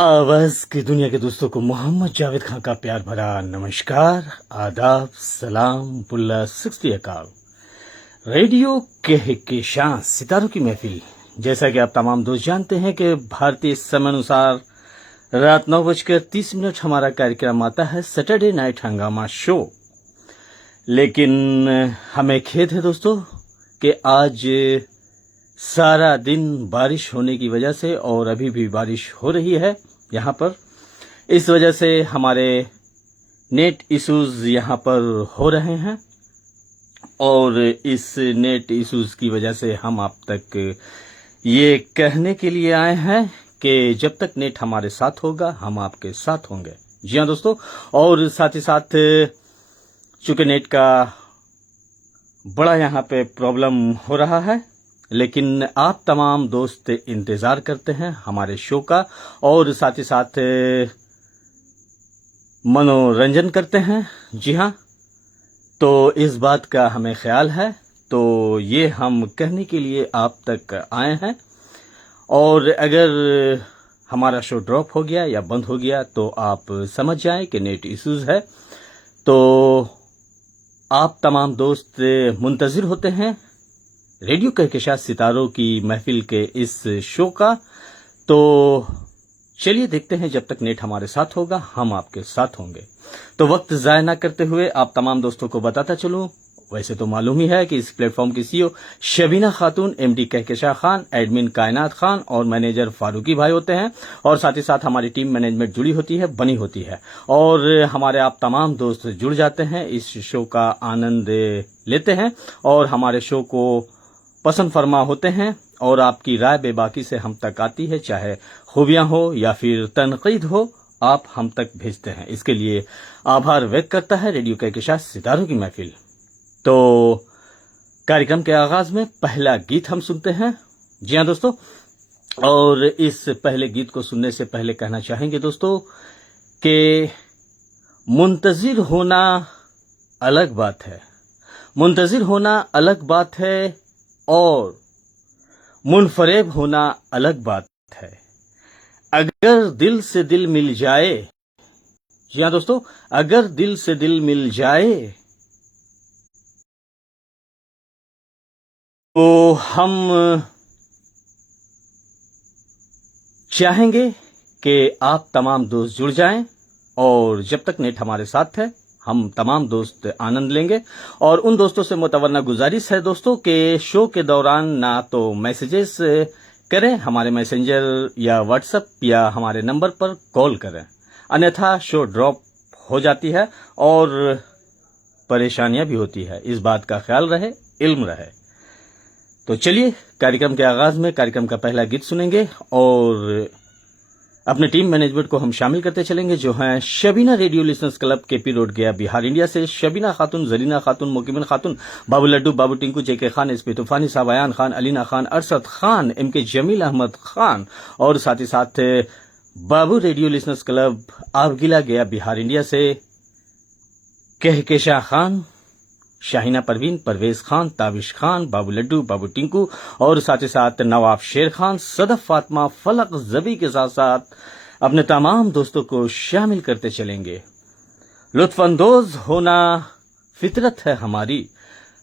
आवाज की दुनिया के दोस्तों को मोहम्मद जावेद खान का प्यार भरा नमस्कार, आदाब, सलाम, बुल्ला 60 अकाल। रेडियो के शान सितारों की महफिल। जैसा कि आप तमाम दोस्त जानते हैं कि भारतीय समय अनुसार रात 9:30 हमारा कार्यक्रम आता है सैटरडे नाइट हंगामा शो। लेकिन हमें खेद है दोस्तों कि आज सारा दिन बारिश होने की वजह से, और अभी भी बारिश हो रही है यहाँ पर, इस वजह से हमारे नेट इश्यूज यहाँ पर हो रहे हैं। और इस नेट इश्यूज की वजह से हम आप तक ये कहने के लिए आए हैं कि जब तक नेट हमारे साथ होगा हम आपके साथ होंगे। जी हाँ दोस्तों, और साथ ही साथ चूंकि नेट का बड़ा यहाँ पे प्रॉब्लम हो रहा है, लेकिन आप तमाम दोस्त इंतज़ार करते हैं हमारे शो का, और साथ ही साथ मनोरंजन करते हैं। जी हाँ, तो इस बात का हमें ख्याल है, तो ये हम कहने के लिए आप तक आए हैं। और अगर हमारा शो ड्रॉप हो गया या बंद हो गया तो आप समझ जाएं कि नेट इश्यूज है। तो आप तमाम दोस्त मुंतज़िर होते हैं रेडियो कहकशां सितारों की महफिल के इस शो का। तो चलिए देखते हैं, जब तक नेट हमारे साथ होगा हम आपके साथ होंगे। तो वक्त ज़ाया ना करते हुए आप तमाम दोस्तों को बताता चलूं, वैसे तो मालूम ही है कि इस प्लेटफॉर्म की सीईओ शबीना खातून, एमडी कहकशां खान, एडमिन कायनात खान और मैनेजर फारूकी भाई होते हैं। और साथ ही साथ हमारी टीम मैनेजमेंट जुड़ी होती है, बनी होती है, और हमारे आप तमाम दोस्त जुड़ जाते हैं, इस शो का आनंद लेते हैं और हमारे शो को पसंद फरमा होते हैं। और आपकी राय बेबाकी से हम तक आती है, चाहे खूबियां हो या फिर तनकीद हो, आप हम तक भेजते हैं। इसके लिए आभार व्यक्त करता है रेडियो कहकशां सितारों की महफिल। तो कार्यक्रम के आगाज में पहला गीत हम सुनते हैं। जी हाँ दोस्तों, और इस पहले गीत को सुनने से पहले कहना चाहेंगे दोस्तों कि मुंतजिर होना अलग बात है, मुंतजिर होना अलग बात है, और मुनफरेब होना अलग बात है। अगर दिल से दिल मिल जाए, जी हाँ दोस्तों, अगर दिल से दिल मिल जाए तो हम चाहेंगे कि आप तमाम दोस्त जुड़ जाएं, और जब तक नेट हमारे साथ है हम तमाम दोस्त आनंद लेंगे। और उन दोस्तों से मुतवन्ना गुजारिश है दोस्तों कि शो के दौरान ना तो मैसेजेस करें हमारे मैसेंजर या व्हाट्सएप या हमारे नंबर पर कॉल करें, अन्यथा शो ड्रॉप हो जाती है और परेशानियां भी होती है। इस बात का ख्याल रहे, इल्म रहे। तो चलिए कार्यक्रम के आगाज में कार्यक्रम का पहला गीत सुनेंगे, और अपने टीम मैनेजमेंट को हम शामिल करते चलेंगे, जो हैं Shabina radio listeners club, KP road, Gaya, Bihar, India से शबीना खातून, जरीना खातून, मोकिमिन खातून, बाबू लड्डू, बाबू टिंकू, जेके खान, एसपी तूफानी साहब, अयान खान, अलीना खान, अरशद खान, एमके जमील अहमद खान, और साथ ही साथ बाबू रेडियो लिसनर्स क्लब, आवगिला, गया, बिहार, इंडिया से कहकशां खान, शाहिना परवीन, परवेज खान, ताबिश खान, बाबू लड्डू, बाबू टिंकू, और साथ ही साथ नवाब शेर खान, सदफ फातिमा, फलक जबी के साथ साथ अपने तमाम दोस्तों को शामिल करते चलेंगे। लुत्फअंदोज होना फितरत है हमारी,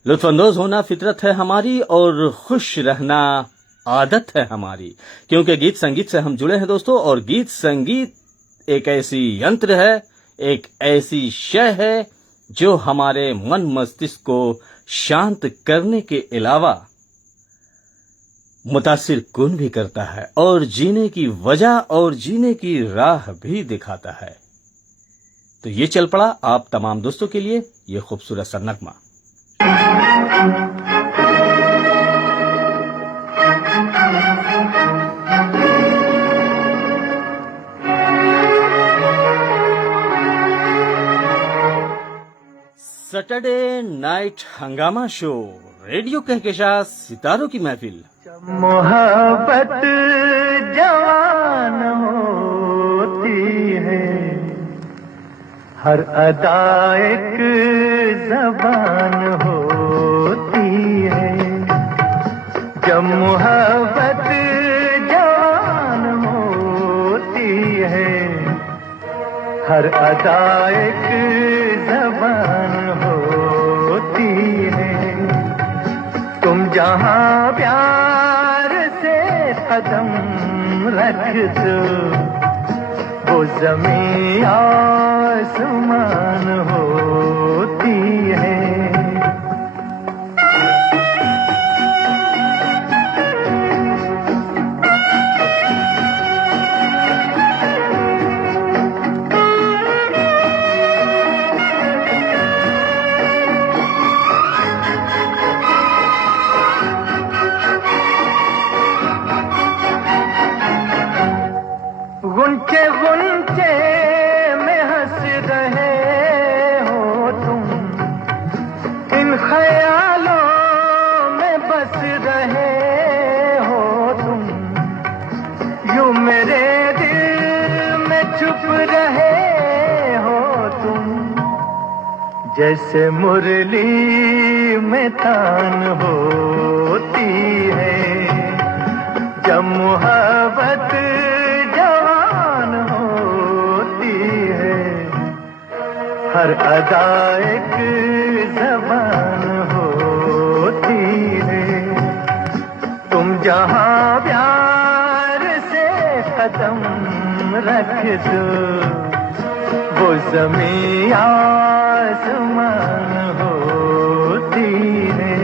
लुत्फअंदोज होना फितरत है हमारी, और खुश रहना आदत है हमारी। क्योंकि गीत संगीत से हम जुड़े हैं दोस्तों, और गीत संगीत एक ऐसी यंत्र है, एक ऐसी शय है जो हमारे मन मस्तिष्क को शांत करने के अलावा मुतासिर कुन भी करता है, और जीने की वजह और जीने की राह भी दिखाता है। तो ये चल पड़ा आप तमाम दोस्तों के लिए ये खूबसूरत सा नगमा। सैटरडे नाइट हंगामा शो, रेडियो कहकशां सितारों की महफिल। मोहब्बत जवान होती है, हर अदा एक ज़बान होती है। जब मोहब्बत जवान होती है, हर अदा एक ज़बान होती है। तुम जहाँ प्यार से कदम रख दो, वो ज़मीं आसमान होती है। गुंचे गुंचे में हंस रहे हो तुम, इन ख्यालों में बस रहे हो तुम, यूं मेरे दिल में छुप रहे हो तुम। जैसे मुरली में तान होती है, जब मोहब्बत हर अदा एक ज़बान होती है। तुम जहाँ प्यार से कदम रख दो, वो ज़मीं आसमान होती है।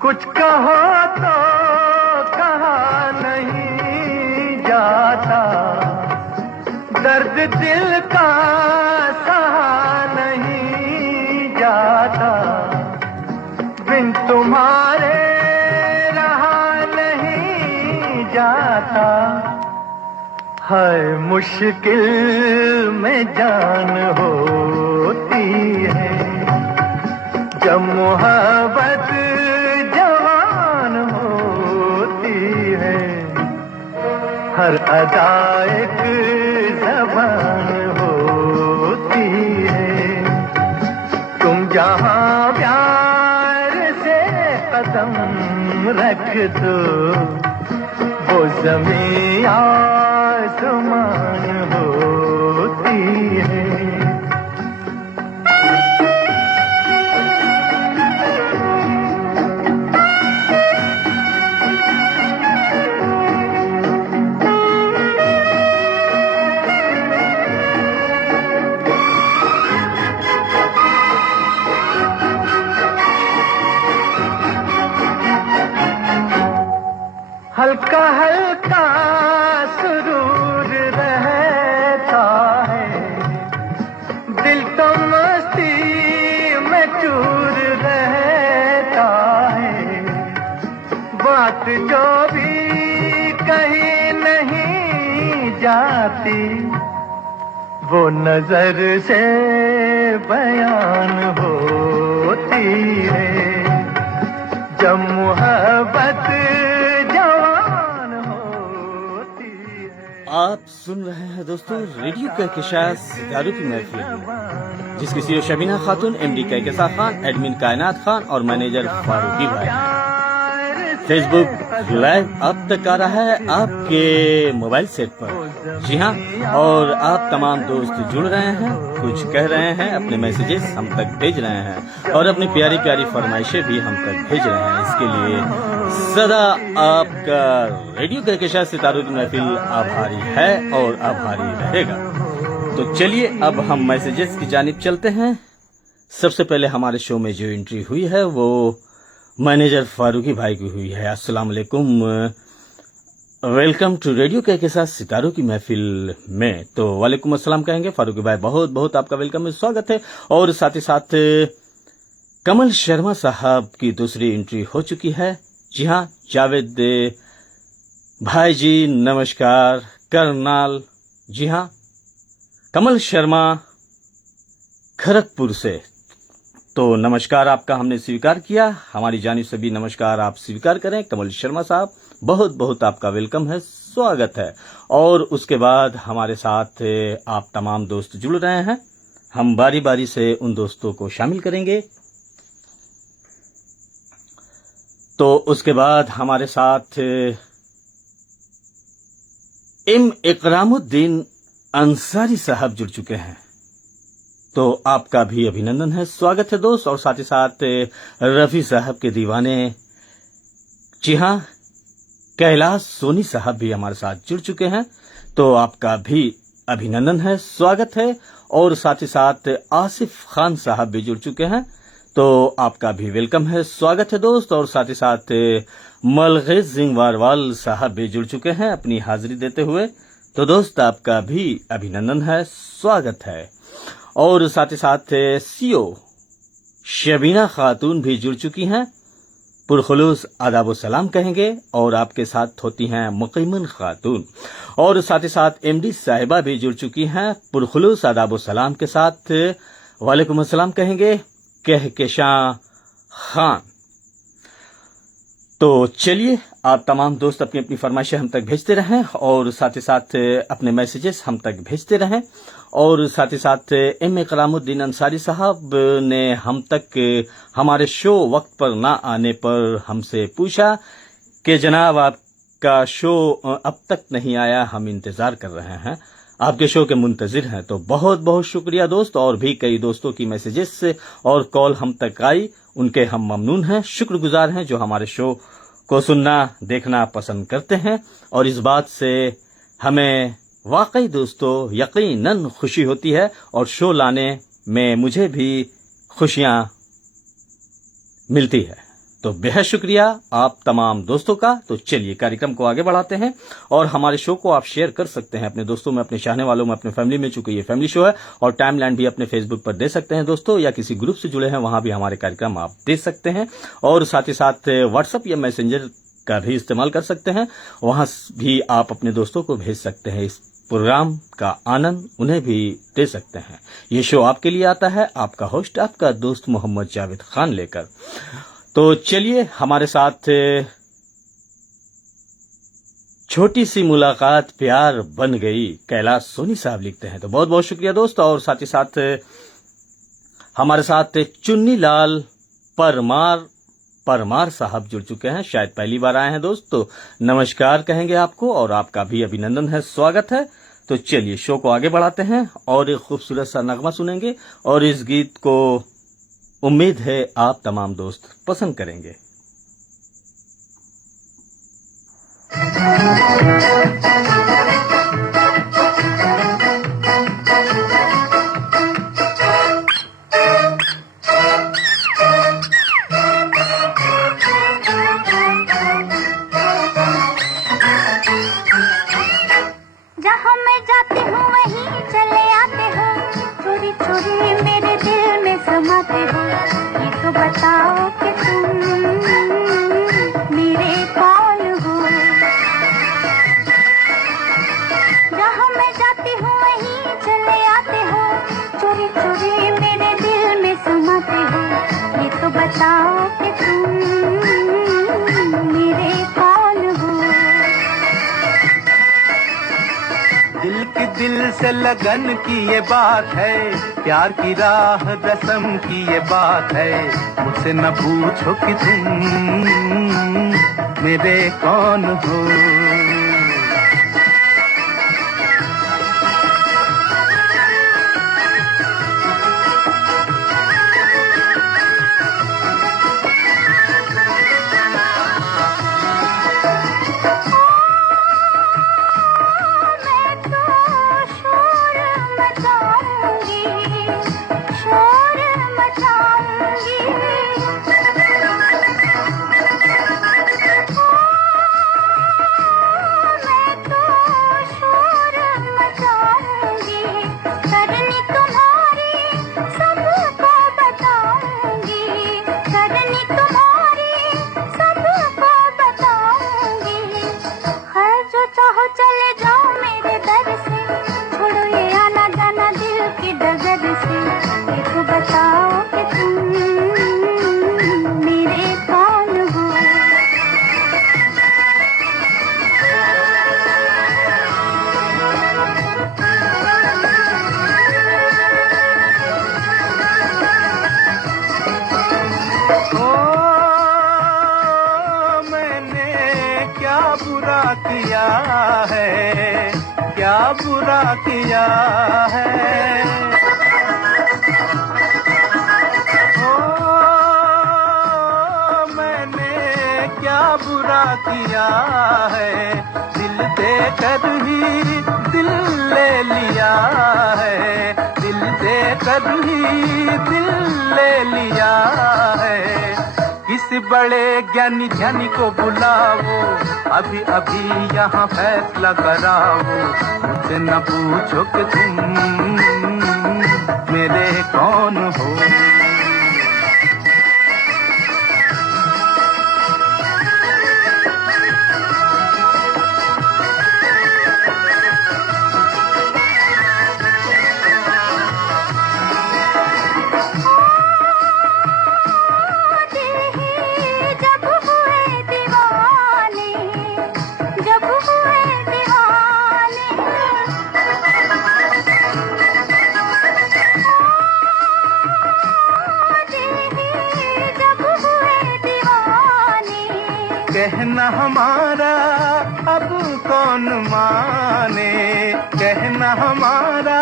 कुछ कहो तो कहा नहीं जाता, दर्द दिल का सहा नहीं जाता, बिन तुम्हारे रहा नहीं जाता। है मुश्किल में जान होती है, जब मोहब्बत हर अदा एक ज़बान होती है। तुम जहाँ प्यार से कदम रख दो, वो ज़मीं आसमान होती है। हल्का हल्का सुरूर रहता है, दिल तो मस्ती में चूर रहता है। बात जो भी कहीं नहीं जाती, वो नजर से बयान होती है। जब मोहब्बत आप सुन रहे हैं दोस्तों रेडियो कहकशां सितारों की महफिल, जिसकी सीईओ शबीना खातून, एमडी कहकशां खान, एडमिन कायनात खान और मैनेजर फारूकी भाई हैं। फेसबुक लाइव अब तक आ रहा है आपके मोबाइल सेट पर। जी हाँ, और आप तमाम दोस्त जुड़ रहे हैं, कुछ कह रहे हैं, अपने मैसेजेस हम तक भेज रहे हैं और अपनी प्यारी प्यारी फरमाइशें भी हम तक भेज रहे हैं। इसके लिए सदा आपका रेडियो कहकशां सितारों की महफिल आभारी है और आभारी रहेगा। तो चलिए अब हम मैसेजेस की जानिब चलते हैं। सबसे पहले हमारे शो में जो एंट्री हुई है वो मैनेजर फारूकी भाई की हुई है। अस्सलाम वालेकुम, वेलकम टू रेडियो कहकशां सितारों की महफिल में। तो वालेकुम अस्सलाम कहेंगे फारूकी भाई, बहुत बहुत आपका वेलकम है, स्वागत है। और साथ ही साथ कमल शर्मा साहब की दूसरी एंट्री हो चुकी है। जी हाँ, जावेद भाई जी नमस्कार, करनाल। जी हाँ, कमल शर्मा खड़गपुर से। तो नमस्कार आपका हमने स्वीकार किया, हमारी जानिब से भी नमस्कार आप स्वीकार करें। कमल शर्मा साहब, बहुत बहुत आपका वेलकम है, स्वागत है। और उसके बाद हमारे साथ आप तमाम दोस्त जुड़ रहे हैं, हम बारी बारी से उन दोस्तों को शामिल करेंगे। तो उसके बाद हमारे साथ इकरामुद्दीन अंसारी साहब जुड़ चुके हैं, तो आपका भी अभिनंदन है, स्वागत है दोस्त। और साथ ही साथ रफी साहब के दीवाने, जी हाँ, कैलाश सोनी साहब भी हमारे साथ जुड़ चुके हैं, तो आपका भी अभिनंदन है, स्वागत है। और साथ ही साथ आसिफ खान साहब भी जुड़ चुके हैं, तो आपका भी वेलकम है, स्वागत है दोस्त। और साथ ही साथ मलगेज सिंह वारवाल साहब भी जुड़ चुके हैं अपनी हाजिरी देते हुए, तो दोस्त आपका भी अभिनंदन है, स्वागत है। और साथ ही साथ सीओ शबीना खातून भी जुड़ चुकी हैं, पुरखुलूस आदाब सलाम कहेंगे। और आपके साथ होती हैं मुकीमन खातून। और साथ ही साथ एमडी साहिबा भी जुड़ चुकी हैं, पुरखुलूस आदाब सलाम के साथ वालेकुम अस्सलाम कहेंगे, कहकशां खान। तो चलिए, आप तमाम दोस्त अपनी अपनी फरमाइशें हम तक भेजते रहें, और साथ ही साथ अपने मैसेजेस हम तक भेजते रहें। और साथ ही साथ इकरामुद्दीन अंसारी साहब ने हम तक हमारे शो वक्त पर ना आने पर हमसे पूछा कि जनाब आपका शो अब तक नहीं आया, हम इंतज़ार कर रहे हैं, आपके शो के मुंतजिर हैं। तो बहुत बहुत शुक्रिया दोस्त। और भी कई दोस्तों की मैसेजेस और कॉल हम तक आई, उनके हम ममनून हैं, शुक्रगुजार हैं, जो हमारे शो को सुनना देखना पसंद करते हैं। और इस बात से हमें वाकई दोस्तों यकीनन खुशी होती है, और शो लाने में मुझे भी खुशियां मिलती है। तो बेहद शुक्रिया आप तमाम दोस्तों का। तो चलिए कार्यक्रम को आगे बढ़ाते हैं, और हमारे शो को आप शेयर कर सकते हैं अपने दोस्तों में, अपने चाहने वालों में, अपने फैमिली में, चूंकि ये फैमिली शो है। और टाइमलाइन भी अपने फेसबुक पर दे सकते हैं दोस्तों, या किसी ग्रुप से जुड़े हैं वहां भी हमारे कार्यक्रम आप दे सकते हैं। और साथ ही साथ व्हाट्सएप या मैसेंजर का भी इस्तेमाल कर सकते हैं, वहां भी आप अपने दोस्तों को भेज सकते हैं, इस प्रोग्राम का आनंद उन्हें भी दे सकते हैं। ये शो आपके लिए आता है, आपका होस्ट, आपका दोस्त मोहम्मद जावेद खान लेकर। तो चलिए, हमारे साथ छोटी सी मुलाकात प्यार बन गई, कैलाश सोनी साहब लिखते हैं, तो बहुत बहुत शुक्रिया दोस्त। और साथ ही साथ हमारे साथ चुन्नी लाल परमार साहब जुड़ चुके हैं, शायद पहली बार आए हैं दोस्त, तो नमस्कार कहेंगे आपको, और आपका भी अभिनंदन है, स्वागत है। तो चलिए शो को आगे बढ़ाते हैं, और एक खूबसूरत सा नगमा सुनेंगे, और इस गीत को उम्मीद है आप तमाम दोस्त पसंद करेंगे। जहाँ मैं जाती हूँ वहीं चले आते हो, चोरी चोरी मेरे दिल में समाते हो। ये तो बताओ कि तुम मेरे कौन हो। जहाँ मैं जाती हूँ वहीं चले आते हो, चोरी चोरी मेरे दिल में समाते हो। ये तो बताओ कि तुम मेरे कौन हो। दिल की दिल से लगन की ये बात है, प्यार की राह रस्म की ये बात है। मुझसे न पूछो कि तुम मेरे कौन हो। बुरा किया है, क्या बुरा किया है। ओ मैंने क्या बुरा किया है, दिल देकर ही दिल ले लिया है, दिल देकर ही दिल ले लिया है। किसी बड़े ज्ञानी ध्यानी को बुलाओ, अभी अभी यहाँ फैसला कराओ। मुझसे न पूछो कि तुम मेरे कौन हो। कहना हमारा अब कौन माने, कहना हमारा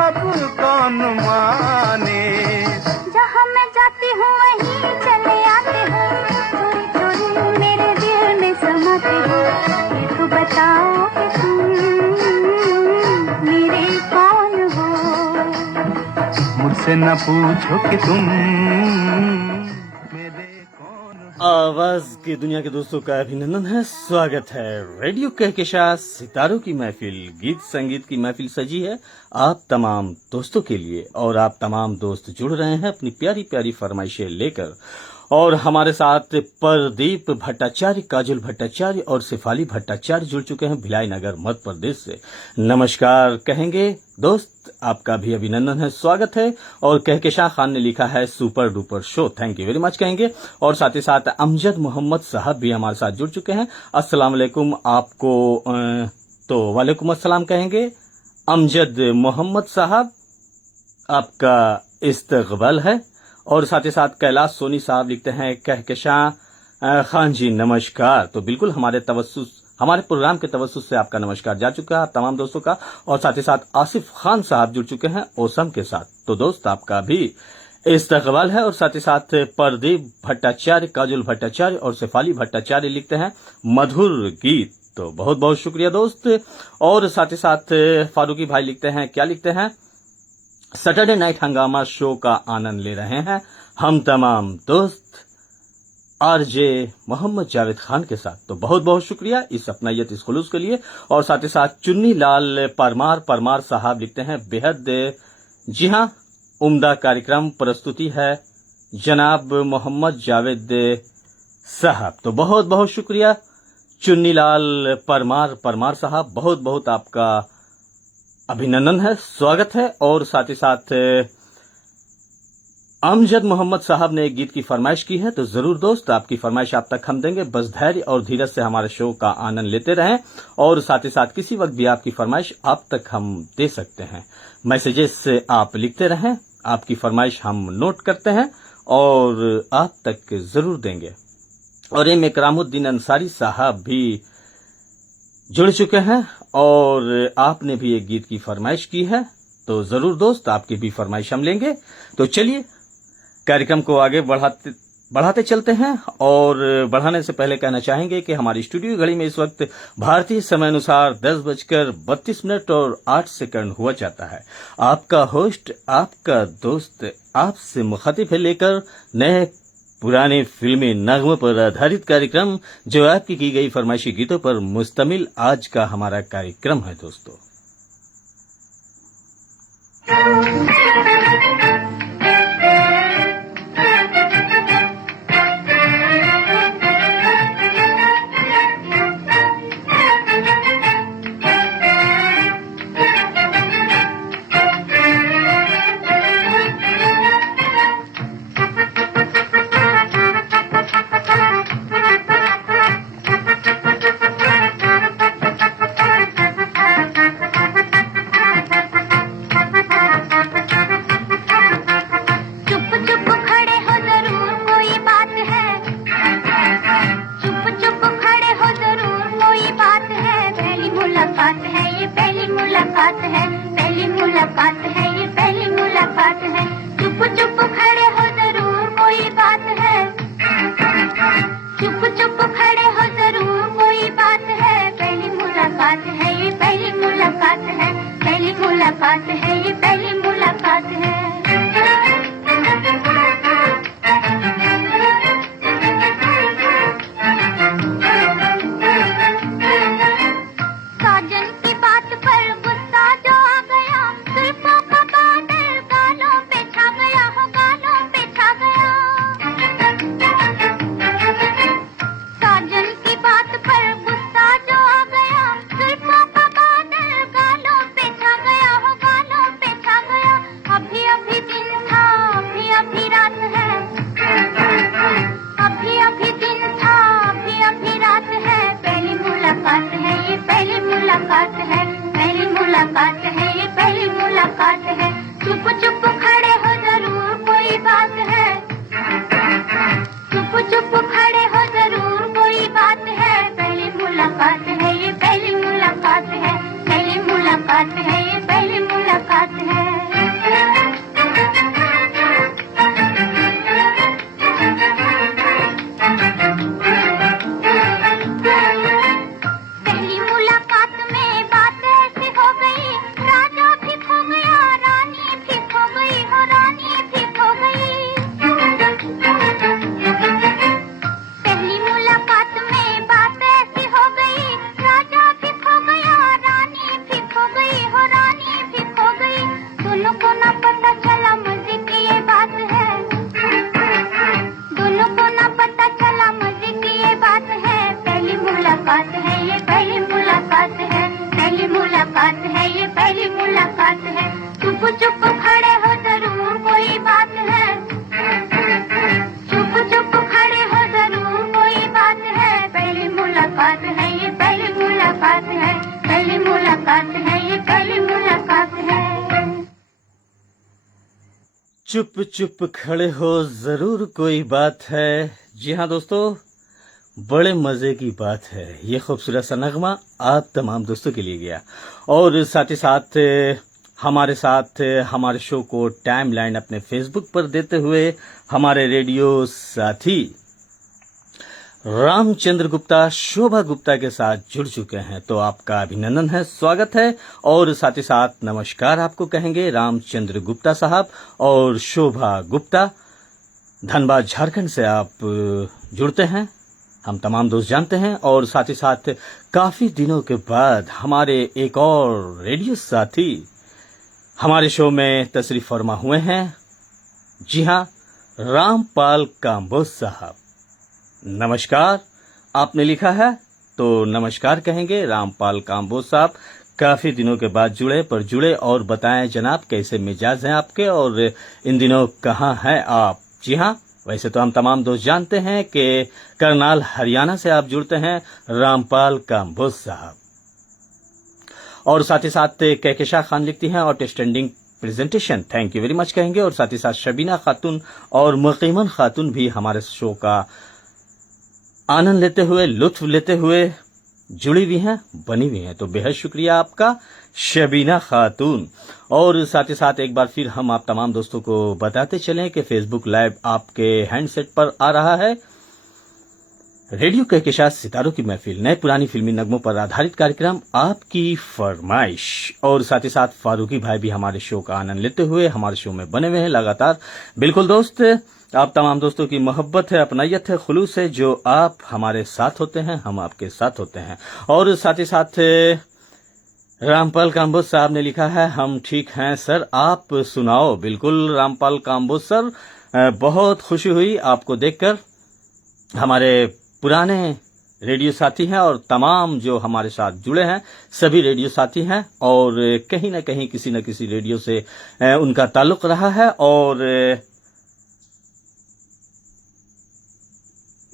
अब कौन माने। जहाँ मैं जाती हूँ वहीं चले आते हो, चोरी चोरी मेरे दिल में समाते हो। ये तो बताओ कि तुम मेरे कौन हो। मुझसे न पूछो कि तुम मेरे कौन हो। आवाज की दुनिया के दोस्तों का अभिनंदन है, स्वागत है। रेडियो कहकशां सितारों की महफिल, गीत संगीत की महफिल सजी है आप तमाम दोस्तों के लिए। और आप तमाम दोस्त जुड़ रहे हैं अपनी प्यारी प्यारी फरमाइशें लेकर। और हमारे साथ प्रदीप भट्टाचार्य, काजल भट्टाचार्य और शेफाली भट्टाचार्य जुड़ चुके हैं भिलाई नगर मध्य प्रदेश से। नमस्कार कहेंगे दोस्त, आपका भी अभिनंदन है, स्वागत है। और कहकशां खान ने लिखा है super duper show, thank you very much कहेंगे। और साथ ही साथ अमजद मोहम्मद साहब भी हमारे साथ जुड़ चुके हैं। अस्सलाम वालेकुम आपको, तो वालेकुम अस्सलाम कहेंगे। अमजद मोहम्मद साहब आपका इस्तकबाल है। और साथ ही साथ कैलाश सोनी साहब लिखते हैं कहकशां खान जी नमस्कार। तो बिल्कुल हमारे प्रोग्राम के तवस्सुस से आपका नमस्कार जा चुका है आप तमाम दोस्तों का। और साथ ही साथ आसिफ खान साहब जुड़ चुके हैं ओसम के साथ। तो दोस्त आपका भी इस्तकबाल है। और साथ ही साथ प्रदीप भट्टाचार्य, काजल भट्टाचार्य और शेफाली भट्टाचार्य लिखते हैं मधुर गीत। तो बहुत बहुत शुक्रिया दोस्त। और साथ ही साथ फारूकी भाई लिखते हैं, क्या लिखते हैं, सैटरडे नाइट हंगामा शो का आनंद ले रहे हैं हम तमाम दोस्त आरजे मोहम्मद जावेद खान के साथ। तो बहुत बहुत शुक्रिया इस अपनायत, इस खुलूस के लिए। और साथ ही साथ चुन्नी लाल परमार साहब लिखते हैं बेहद, जी हाँ, उम्दा कार्यक्रम प्रस्तुति है जनाब मोहम्मद जावेद साहब। तो बहुत बहुत शुक्रिया चुन्नी लाल परमार साहब, बहुत बहुत आपका अभिनंदन है, स्वागत है। और साथ ही साथ अमजद मोहम्मद साहब ने एक गीत की फरमाइश की है। तो जरूर दोस्त आपकी फरमाइश आप तक हम देंगे, बस धैर्य और धीरज से हमारे शो का आनंद लेते रहें। और साथ ही साथ किसी वक्त भी आपकी फरमाइश आप तक हम दे सकते हैं, मैसेजेस से आप लिखते रहें, आपकी फरमाइश हम नोट करते हैं और आप तक जरूर देंगे। और एम इकरामुद्दीन अंसारी साहब भी जुड़ चुके हैं और आपने भी एक गीत की फरमाइश की है। तो जरूर दोस्त आपकी भी फरमाइश हम लेंगे। तो चलिए कार्यक्रम को आगे बढ़ाते चलते हैं। और बढ़ाने से पहले कहना चाहेंगे कि हमारी स्टूडियो घड़ी में इस वक्त भारतीय समय अनुसार 10:32 और 8 हुआ जाता है। आपका होस्ट, आपका दोस्त आपसे मुखातिब है लेकर नए पुराने फिल्मी नगमों पर आधारित कार्यक्रम, जो आपकी की गई फरमाइशी गीतों पर मुश्तमिल आज का हमारा कार्यक्रम है दोस्तों। मुलाकात है, पहली मुलाकात है, ये पहली मुलाकात है। चुप चुप खड़े हो जरूर कोई बात है, चुप चुप खड़े हो जरूर कोई बात है। पहली मुलाकात है, ये पहली मुलाकात है, पहली मुलाकात है, ये पहली मुलाकात है। साजन की बात पर गुस्सा जो आ गया, जुल्फों का बादल गालों पे छा गया हो, गालों पे छा गया। साजन की बात पर गुस्सा जो आ गया, जुल्फों का बादल गालों पे छा गया हो, गालों पे छा गया। अभी अभी दिन था, अभी अभी रात है, अभी अभी दिन था, अभी अभी रात है। पहली मुलाकात है, ये पहली मुलाकात है, पहली मुलाकात है, ये पहली मुलाकात है। चुप चुप खड़े हो जरूर कोई बात है, चुप चुप खड़े हो जरूर कोई बात है। पहली मुलाकात है, ये पहली मुलाकात है, पहली मुलाकात है, ये पहली मुलाकात है। पहली मुलाकात में बात ऐसी हो गई, राजा भी खो गया, रानी भी खो गई हो, रानी भी खो गई। पहली मुलाकात में बात ऐसी हो गई, राजा भी खो गया, रानी भी खो गई हो, रानी भी खो गई। दोनों को ना पता चला मजे की ये बात है, दोनों को ना पता चला मजे की ये बात है। पहली मुलाकात है, ये पहली मुलाकात है, पहली मुलाकात है, ये पहली मुलाकात है। चुप चुप खड़े हो जरूर कोई बात है, चुप चुप खड़े हो जरूर कोई बात है। पहली मुलाकात है, ये पहली मुलाकात है, पहली मुलाकात है, ये पहली मुलाकात है। चुप चुप खड़े हो जरूर कोई बात है। जी हाँ दोस्तों, बड़े मजे की बात है। ये खूबसूरत सा नगमा आप तमाम दोस्तों के लिए गया, और साथ ही साथ हमारे साथ हमारे शो को टाइम लाइन अपने फेसबुक पर देते हुए हमारे रेडियो साथी रामचंद्र गुप्ता, शोभा गुप्ता के साथ जुड़ चुके हैं। तो आपका अभिनंदन है, स्वागत है, और साथ ही साथ नमस्कार आपको कहेंगे रामचंद्र गुप्ता साहब और शोभा गुप्ता। धनबाद झारखंड से आप जुड़ते हैं, हम तमाम दोस्त जानते हैं। और साथ ही साथ काफी दिनों के बाद हमारे एक और रेडियो साथी हमारे शो में तशरीफ फरमा हुए हैं। जी हाँ, रामपाल काम्बोज साहब, नमस्कार। आपने लिखा है तो नमस्कार कहेंगे रामपाल काम्बोज साहब। काफी दिनों के बाद जुड़े और बताएं जनाब कैसे मिजाज हैं आपके, और इन दिनों कहाँ हैं आप। जी हाँ, वैसे तो हम तमाम दोस्त जानते हैं कि करनाल हरियाणा से आप जुड़ते हैं रामपाल काम्बोज साहब। और साथ ही साथ कहकशा खान लिखती हैं, outstanding presentation, thank you very much कहेंगे। और साथ ही साथ शबीना खातून और मुकीमन खातून भी हमारे शो का आनंद लेते हुए, लुत्फ लेते हुए जुड़ी हुई हैं, बनी हुई हैं। तो बेहद शुक्रिया आपका शबीना खातून। और साथ ही साथ एक बार फिर हम आप तमाम दोस्तों को बताते चलें कि फेसबुक लाइव आपके हैंडसेट पर आ रहा है। रेडियो कहकशा सितारों की महफिल, नए पुरानी फिल्मी नगमों पर आधारित कार्यक्रम आपकी फरमाइश। और साथ ही साथ फारूकी भाई भी हमारे शो का आनंद लेते हुए हमारे शो में बने हुए हैं लगातार। बिल्कुल दोस्त, आप तमाम दोस्तों की मोहब्बत है, अपनायत है, खुलूस है, जो आप हमारे साथ होते हैं हम आपके साथ होते हैं। और साथ ही साथ रामपाल काम्बोज साहब ने लिखा है, हम ठीक हैं सर, आप सुनाओ। बिल्कुल रामपाल काम्बोज सर, बहुत खुशी हुई आपको देखकर। हमारे पुराने रेडियो साथी हैं और तमाम जो हमारे साथ जुड़े हैं सभी रेडियो साथी हैं, और कहीं न कहीं किसी न किसी रेडियो से उनका ताल्लुक रहा है, और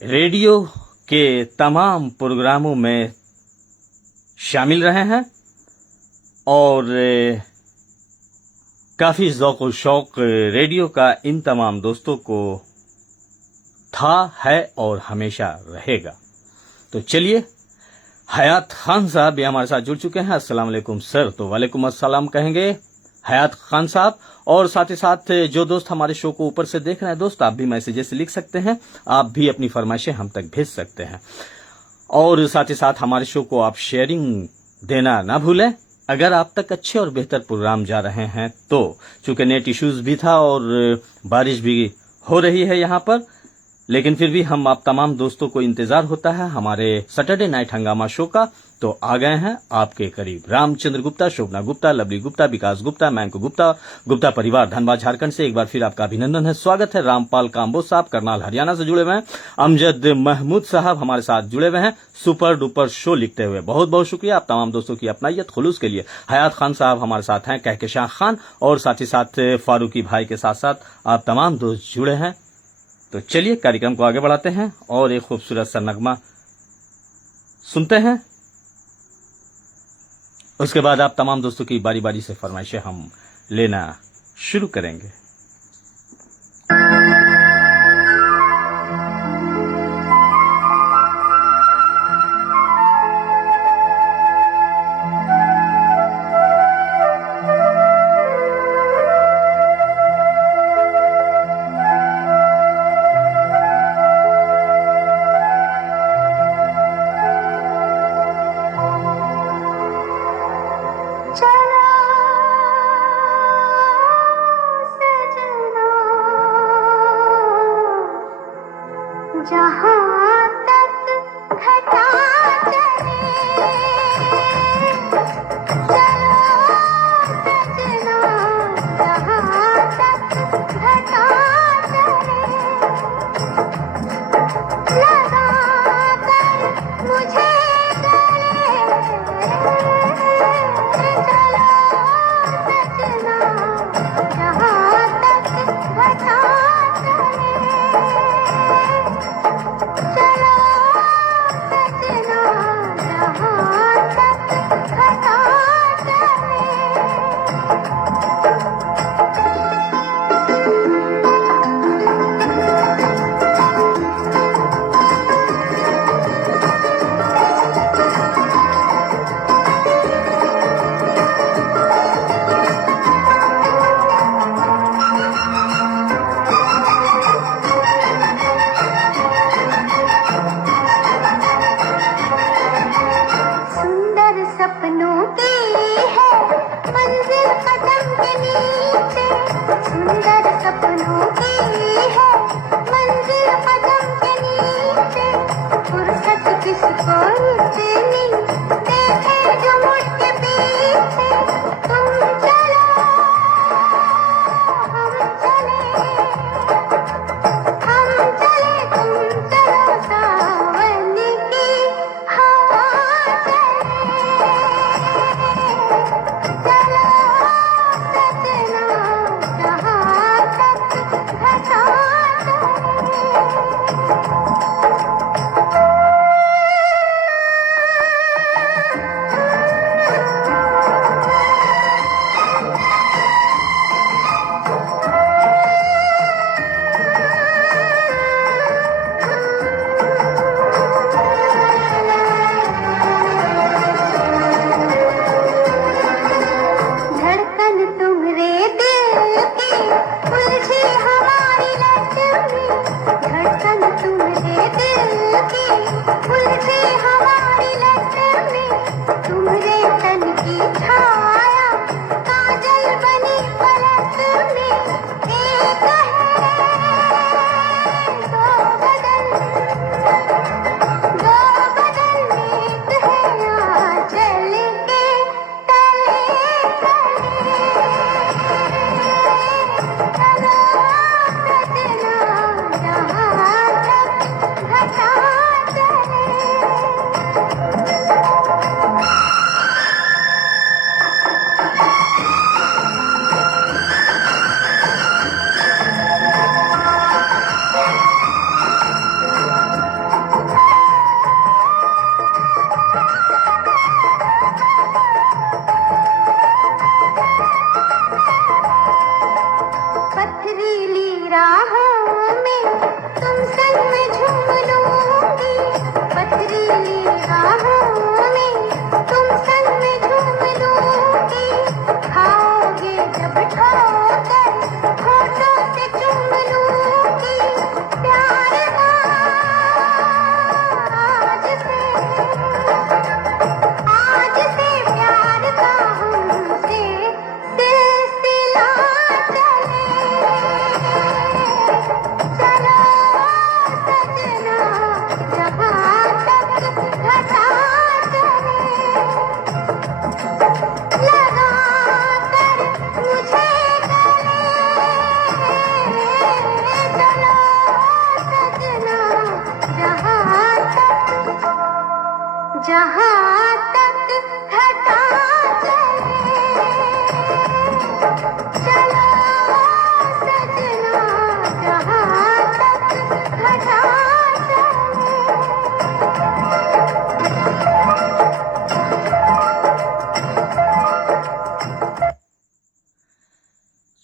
रेडियो के तमाम प्रोग्रामों में शामिल रहे हैं, और काफी ज़ौक़ और शौक़ रेडियो का इन तमाम दोस्तों को था, है और हमेशा रहेगा। तो चलिए हयात खान साहब भी हमारे साथ जुड़ चुके हैं। अस्सलाम वालेकुम सर। तो वालेकुम अस्सलाम कहेंगे हयात खान साहब। और साथ ही साथ जो दोस्त हमारे शो को ऊपर से देख रहे हैं दोस्त, आप भी मैसेजेस लिख सकते हैं, आप भी अपनी फरमाइशें हम तक भेज सकते हैं। और साथ ही साथ हमारे शो को आप शेयरिंग देना ना भूलें। अगर आप तक अच्छे और बेहतर प्रोग्राम जा रहे हैं तो, चूंकि नेट इश्यूज भी था और बारिश भी हो रही है यहाँ पर, लेकिन फिर भी हम आप तमाम दोस्तों को इंतजार होता है हमारे सैटरडे नाइट हंगामा शो का। तो आ गए हैं आपके करीब रामचंद्र गुप्ता, शोभना गुप्ता, लवली गुप्ता, विकास गुप्ता, मैंको गुप्ता, गुप्ता परिवार धनबाद झारखंड से। एक बार फिर आपका अभिनंदन है, स्वागत है। रामपाल काम्बोज साहब करनाल हरियाणा से जुड़े हुए हैं। अमजद महमूद साहब हमारे साथ जुड़े हुए हैं सुपर डुपर शो लिखते हुए। बहुत बहुत शुक्रिया आप तमाम दोस्तों की अपनाइयत खुलूस के लिए। हयात खान साहब हमारे साथ हैं, कहकशां खान, और साथ ही साथ फारूकी भाई के साथ साथ आप तमाम दोस्त जुड़े हैं। तो चलिए कार्यक्रम को आगे बढ़ाते हैं और एक खूबसूरत सा नगमा सुनते हैं। उसके बाद आप तमाम दोस्तों की बारी बारी से फरमाइशें हम लेना शुरू करेंगे। जहाँ तक घटा चले चलो सजना, जहाँ तक घटा चले लगा कर मुझे गले, चलो सजना, जहाँ तक घटा सुंदर सपनों की है मंजिल कदम के नीचे, फुर्सत किसको इतनी देखे जो मुड़ के पीछे। तुम चलो हम चले, हम चले तुम चलो, सावन की हवा चले, चलो सजना, जहाँ तक घटा चले। जहाँ तक घटा चले चलो सजना, जहाँ तक घटा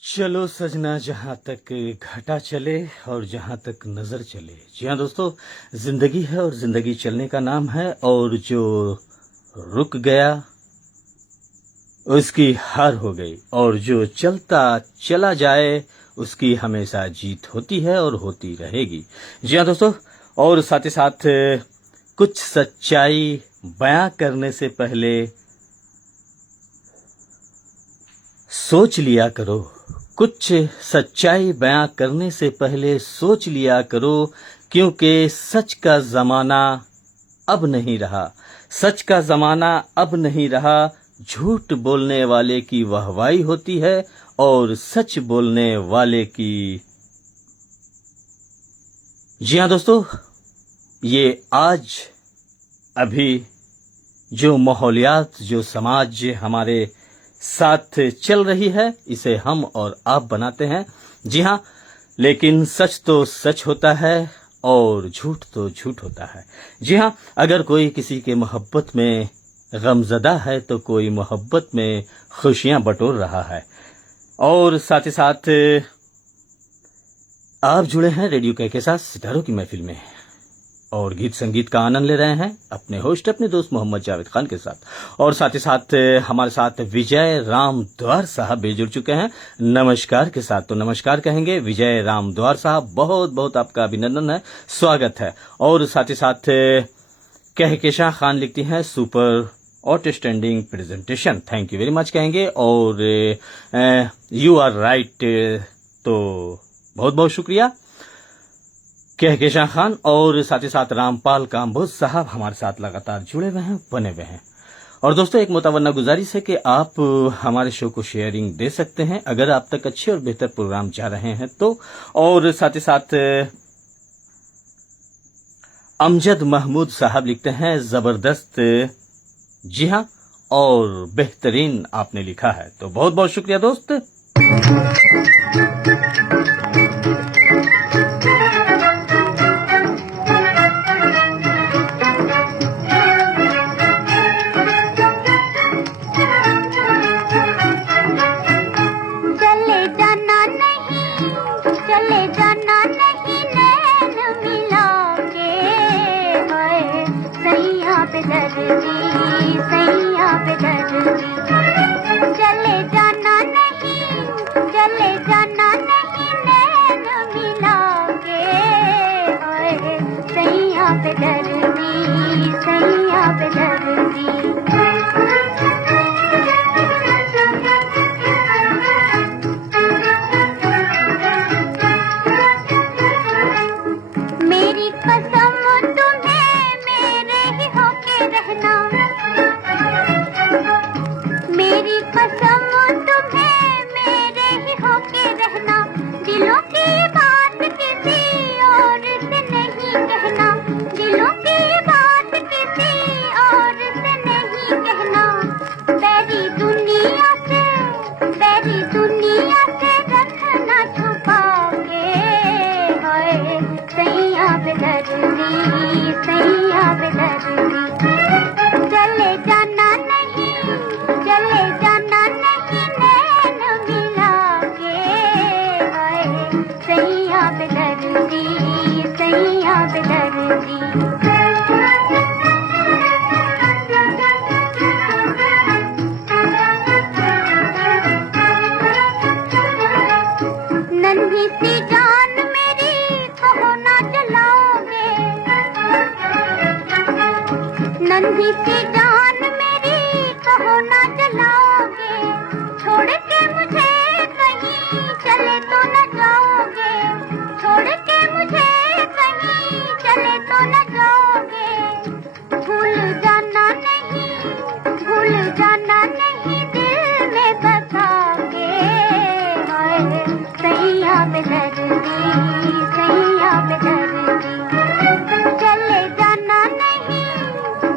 चलो सजना जहाँ तक घटा चले और जहाँ तक नजर चले। जी हाँ दोस्तों, जिंदगी है और जिंदगी चलने का नाम है, और जो रुक गया उसकी हार हो गई, और जो चलता चला जाए उसकी हमेशा जीत होती है और होती रहेगी। जी हाँ दोस्तों, और साथ ही साथ कुछ सच्चाई बयां करने से पहले सोच लिया करो। कुछ सच्चाई बयां करने से पहले सोच लिया करो, क्योंकि सच का ज़माना अब नहीं रहा। सच का ज़माना अब नहीं रहा। झूठ बोलने वाले की वाहवाही होती है और सच बोलने वाले की। जी हाँ दोस्तों, ये आज अभी जो माहौलियात, जो समाज हमारे साथ चल रही है, इसे हम और आप बनाते हैं। जी हाँ, लेकिन सच तो सच होता है और झूठ तो झूठ होता है। जी हाँ, अगर कोई किसी के मोहब्बत में गमज़दा है तो कोई मोहब्बत में खुशियां बटोर रहा है। और साथ ही साथ आप जुड़े हैं रेडियो के साथ सितारों की महफिल में, और गीत संगीत का आनंद ले रहे हैं अपने होस्ट, अपने दोस्त मोहम्मद जावेद खान के साथ। और साथ ही साथ हमारे साथ विजय राम द्वार साहब भी जुड़ चुके हैं नमस्कार के साथ। तो नमस्कार कहेंगे विजय राम द्वार साहब, बहुत बहुत आपका अभिनंदन है, स्वागत है। और साथ ही साथ कहकेशा खान लिखती हैं super outstanding presentation, thank you very much कहेंगे। और यू आर राइट, तो बहुत बहुत शुक्रिया कहकेशा खान। और साथ ही साथ रामपाल काम्बोज साहब हमारे साथ लगातार जुड़े हुए हैं, बने हुए हैं। और दोस्तों, एक मुतवन्ना गुजारिश है कि आप हमारे शो को शेयरिंग दे सकते हैं अगर आप तक अच्छे और बेहतर प्रोग्राम चाह रहे हैं तो। और साथ ही साथ अमजद महमूद साहब लिखते हैं जबरदस्त। जी हाँ, और बेहतरीन आपने लिखा है, तो बहुत बहुत शुक्रिया दोस्त।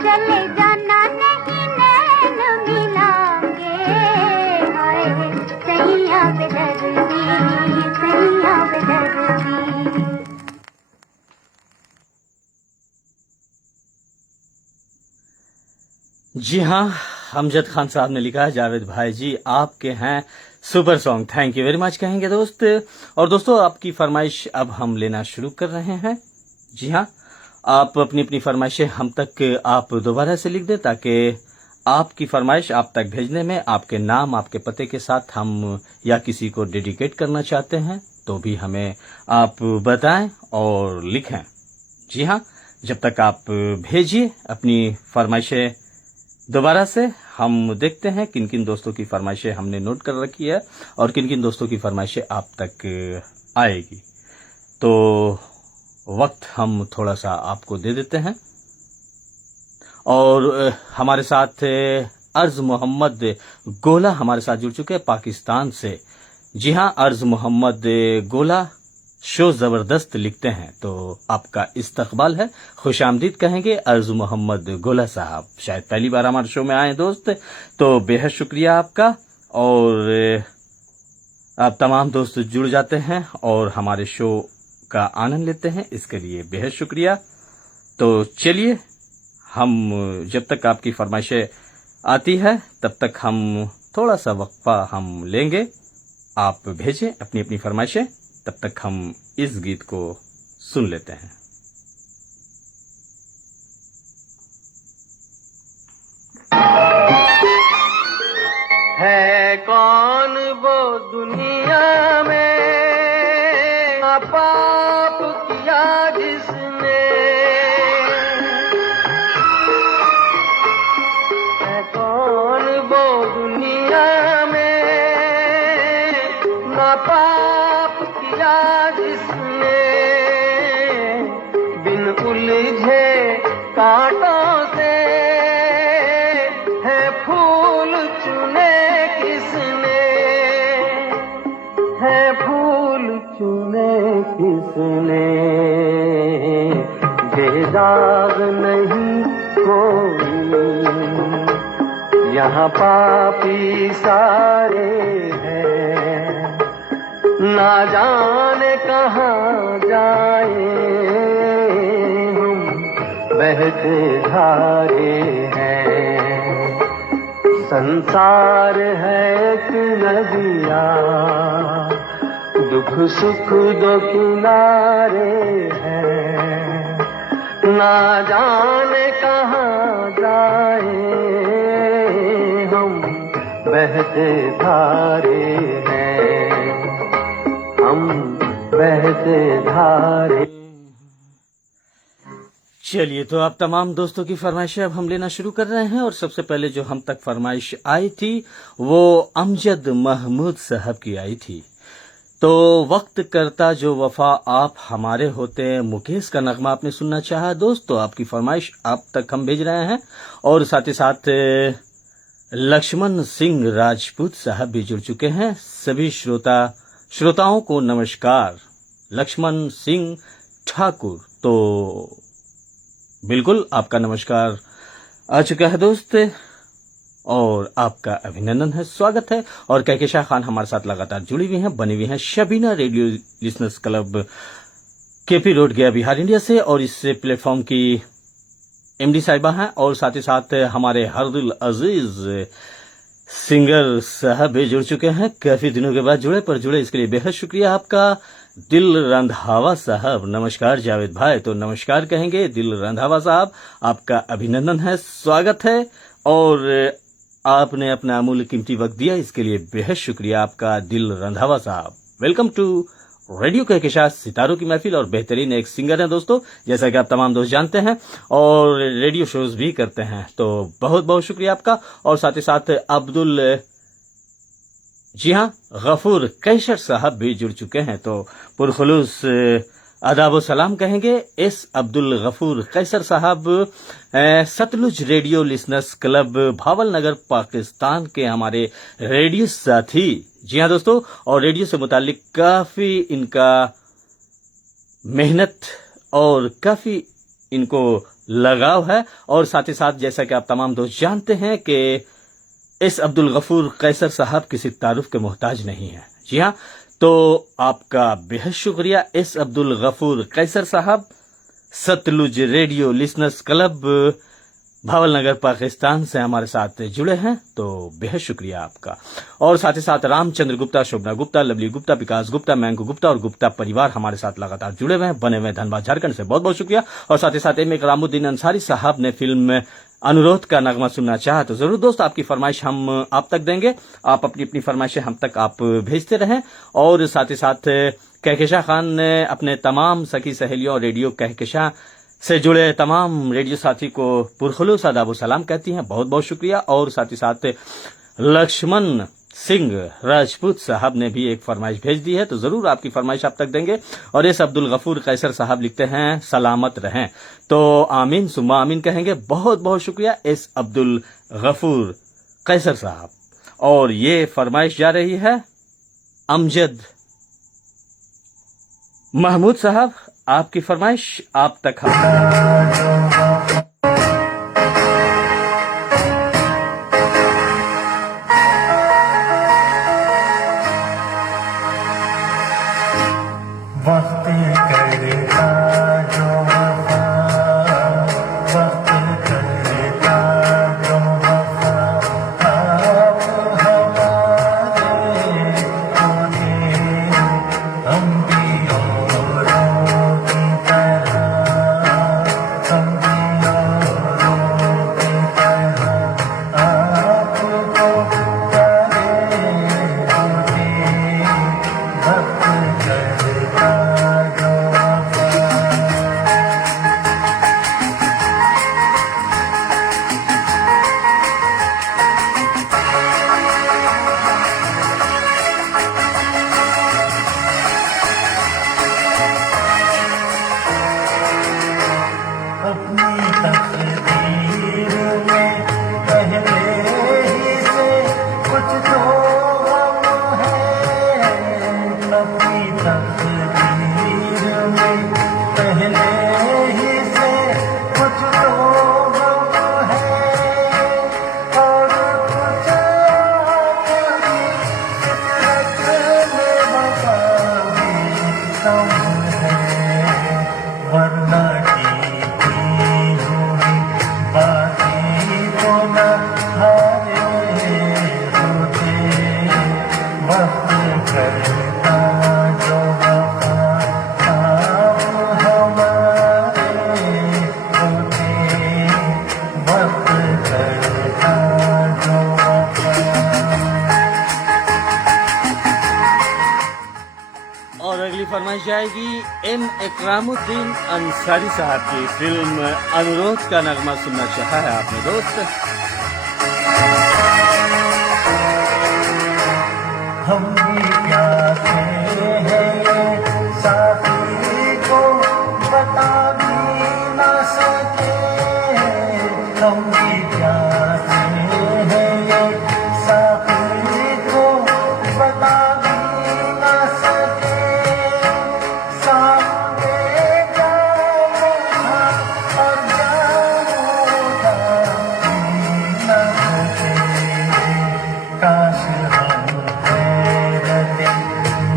चले जी हाँ, अमजद खान साहब ने लिखा है, जावेद भाई जी आपके हैं super song, thank you very much कहेंगे दोस्त। और दोस्तों आपकी फरमाइश अब हम लेना शुरू कर रहे हैं। जी हाँ, आप अपनी अपनी फरमाइशें हम तक आप दोबारा से लिख दें, ताकि आपकी फरमाइश आप तक भेजने में आपके नाम आपके पते के साथ हम या किसी को डेडिकेट करना चाहते हैं तो भी हमें आप बताएं और लिखें। जी हाँ, जब तक आप भेजिए अपनी फरमाइशें दोबारा से, हम देखते हैं किन किन दोस्तों की फरमाइशें हमने नोट कर रखी है और किन किन दोस्तों की फरमाइशें आप तक आएगी। तो वक्त हम थोड़ा सा आपको दे देते हैं। और हमारे साथ अर्ज मोहम्मद गोला हमारे साथ जुड़ चुके हैं पाकिस्तान से। जी हाँ, अर्ज मोहम्मद गोला शो जबरदस्त लिखते हैं, तो आपका इस्तकबाल है, खुश आमदीद कहेंगे अर्ज मोहम्मद गोला साहब। शायद पहली बार हमारे शो में आए दोस्त, तो बेहद शुक्रिया आपका। और आप तमाम दोस्त जुड़ जाते हैं और हमारे शो का आनंद लेते हैं, इसके लिए बेहद शुक्रिया। तो चलिए, हम जब तक आपकी फरमाइशें आती है तब तक हम थोड़ा सा वक्फा हम लेंगे। आप भेजें अपनी अपनी फरमाइशें, तब तक हम इस गीत को सुन लेते हैं। है कौन वो दुनिया में पाप किया जिसने, है कौन वो दुनिया में ना पाप किया जिसने, बिन उलझे कांटों से है फूल चुने किसने, है फूल चुने किसने, बेदाग नहीं कोई, यहाँ पापी सारे हैं, ना जाने कहाँ जाए हम बहते धारे हैं। संसार है एक नदिया, दुख सुख दो किनारे हैं, ना जाने कहाँ जाए हम बहते धारे हैं, हम बहते धारे। चलिए, तो आप तमाम दोस्तों की फरमाइशें अब हम लेना शुरू कर रहे हैं। और सबसे पहले जो हम तक फरमाइश आई थी वो अमजद महमूद साहब की आई थी। तो वक्त करता जो वफा आप हमारे होते, मुकेश का नगमा आपने सुनना चाहा दोस्त, तो आपकी फरमाइश आप तक हम भेज रहे हैं। और साथ ही साथ लक्ष्मण सिंह राजपूत साहब भी जुड़ चुके हैं। सभी श्रोताओं को नमस्कार। लक्ष्मण सिंह ठाकुर, तो बिल्कुल आपका नमस्कार आ चुका है दोस्त, और आपका अभिनंदन है, स्वागत है। और कहकेशा खान हमारे साथ लगातार जुड़ी हुई हैं, बनी हुई हैं Shabina radio listeners club KP road Gaya Bihar India से, और इस प्लेटफॉर्म की एमडी साहिबा हैं। और साथ ही साथ हमारे हरदिल अजीज सिंगर साहब भी जुड़ चुके हैं, काफी दिनों के बाद जुड़े, पर जुड़े इसके लिए बेहद शुक्रिया आपका। दिल रंधावा साहब, नमस्कार जावेद भाई, तो नमस्कार कहेंगे दिल रंधावा साहब, आपका अभिनंदन है, स्वागत है। और आपने अपना अमूल्य कीमती वक्त दिया, इसके लिए बेहद शुक्रिया आपका दिल रंधावा साहब। वेलकम टू रेडियो कहकेशा, सितारों की महफिल, और बेहतरीन एक सिंगर हैं दोस्तों, जैसा कि आप तमाम दोस्त जानते हैं, और रेडियो शोज भी करते हैं, तो बहुत बहुत शुक्रिया आपका। और साथ ही साथ अब्दुल, जी हाँ, गफूर कैसर साहब भी जुड़ चुके हैं, तो पुरखुलूस आदाब सलाम कहेंगे एस अब्दुल गफूर कैसर साहब, सतलुज रेडियो लिसनर्स क्लब भावल नगर पाकिस्तान के हमारे रेडियो साथी। जी हाँ दोस्तों, और रेडियो से मुतालिक काफी इनका मेहनत और काफी इनको लगाव है। और साथ ही साथ जैसा कि आप तमाम दोस्त जानते हैं कि एस अब्दुल गफूर कैसर साहब किसी तारुफ के मोहताज नहीं है। जी हाँ, तो आपका बेहद शुक्रिया एस अब्दुल गफूर कैसर साहब, सतलुज रेडियो लिसनर्स क्लब भावल नगर पाकिस्तान से हमारे साथ जुड़े हैं, तो बेहद शुक्रिया आपका। और साथ ही साथ रामचंद्र गुप्ता, शोभना गुप्ता, लवली गुप्ता, विकास गुप्ता, मैंगो गुप्ता और गुप्ता परिवार हमारे साथ लगातार जुड़े हुए हैं, बने हुए धनबाद झारखंड से, बहुत बहुत शुक्रिया। और साथ ही साथ एम इकरामुद्दीन अंसारी साहब ने फिल्म में अनुरोध का नगमा सुनना चाहा तो जरूर दोस्त आपकी फरमाइश हम आप तक देंगे। आप अपनी अपनी फरमाइशें हम तक आप भेजते रहें। और साथ ही साथ कहकशा खान ने अपने तमाम सखी सहेलियों, रेडियो कहकशा से जुड़े तमाम रेडियो साथी को पुरखुलूस आदाब व सलाम कहती हैं, बहुत बहुत शुक्रिया। और साथ ही साथ लक्ष्मण सिंह राजपूत साहब ने भी एक फरमाइश भेज दी है, तो जरूर आपकी फरमाइश आप तक देंगे। और एस अब्दुल गफूर कैसर साहब लिखते हैं सलामत रहें, तो आमीन सुम्मा आमीन कहेंगे। बहुत बहुत शुक्रिया एस अब्दुल गफूर कैसर साहब। और ये फरमाइश जा रही है अमजद महमूद साहब, आपकी फरमाइश आप तक वक्त करता जो वफा, वक्त करता जो वफा, आप हमारे होते, हम भी औरों की तरह, हम भी औरों की तरह, आपको प्यारे होते, वक्त करता जो वफा। अपनी तकदीर में पहले ही से कुछ तो गम है, अपनी तकदीर में पहले ही से कुछ तो गम है, और कुछ अपनी फितरत में वफा भी कम है, वरना की हुई बाकी तो न हारे होते, वक्त करता जो वफा, आप हमारे होते, वक्त करता जो वफा। और अगली फरमाइश जाएगी एम इकरामुद्दीन अंसारी साहब की फिल्म अनुरोध का नगमा सुनना चाहा है आपने दोस्त। हम भी प्यासे हैं ये साथी को बता भी ना सके, हम भी प्यासे हैं ये साथी को बता भी ना सके, सामने जाऊं था और जाऊं था भी ना सके, काश हम तेरे दिन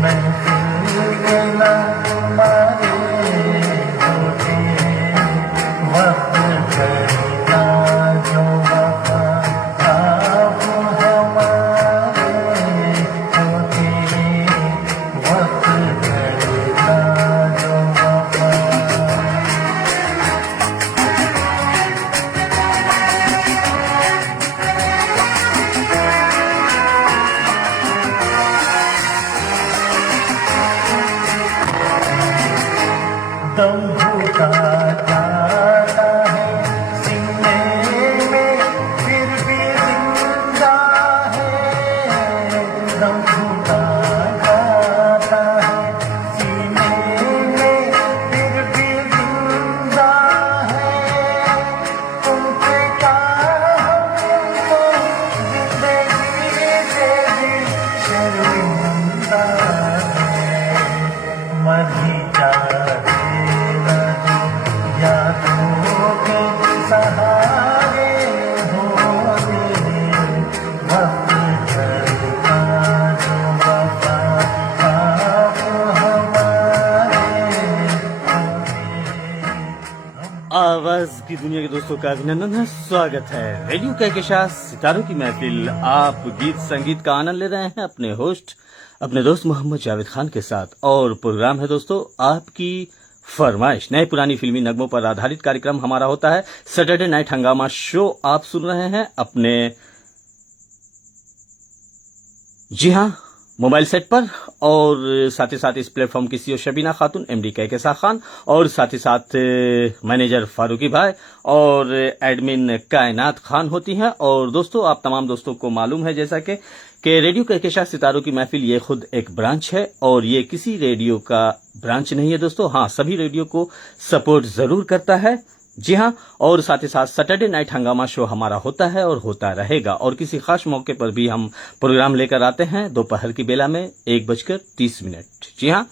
महफिल के ना मारे होते, वक्त करता जो की दुनिया के दोस्तों का अभिनंदन है, स्वागत है। रेडियो कहकशां सितारों की महफिल, आप गीत संगीत का आनंद ले रहे हैं अपने होस्ट अपने दोस्त मोहम्मद जावेद खान के साथ। और प्रोग्राम है दोस्तों आपकी फरमाइश। नए पुरानी फिल्मी नगमों पर आधारित कार्यक्रम हमारा होता है सैटरडे नाइट हंगामा शो। आप सुन रहे हैं अपने, जी हाँ, मोबाइल सेट पर, और साथ ही साथ इस प्लेटफॉर्म की सीईओ शबीना खातून, एमडी कहकशां खान, और साथ ही साथ मैनेजर फारूकी भाई और एडमिन कायनात खान होती हैं। और दोस्तों, आप तमाम दोस्तों को मालूम है जैसा कि रेडियो कहकशां सितारों की महफिल ये खुद एक ब्रांच है, और ये किसी रेडियो का ब्रांच नहीं है दोस्तों। हाँ, सभी रेडियो को सपोर्ट जरूर करता है, जी हाँ। और साथ ही साथ सैटरडे नाइट हंगामा शो हमारा होता है और होता रहेगा, और किसी खास मौके पर भी हम प्रोग्राम लेकर आते हैं दोपहर की बेला में 1:30। जी हाँ,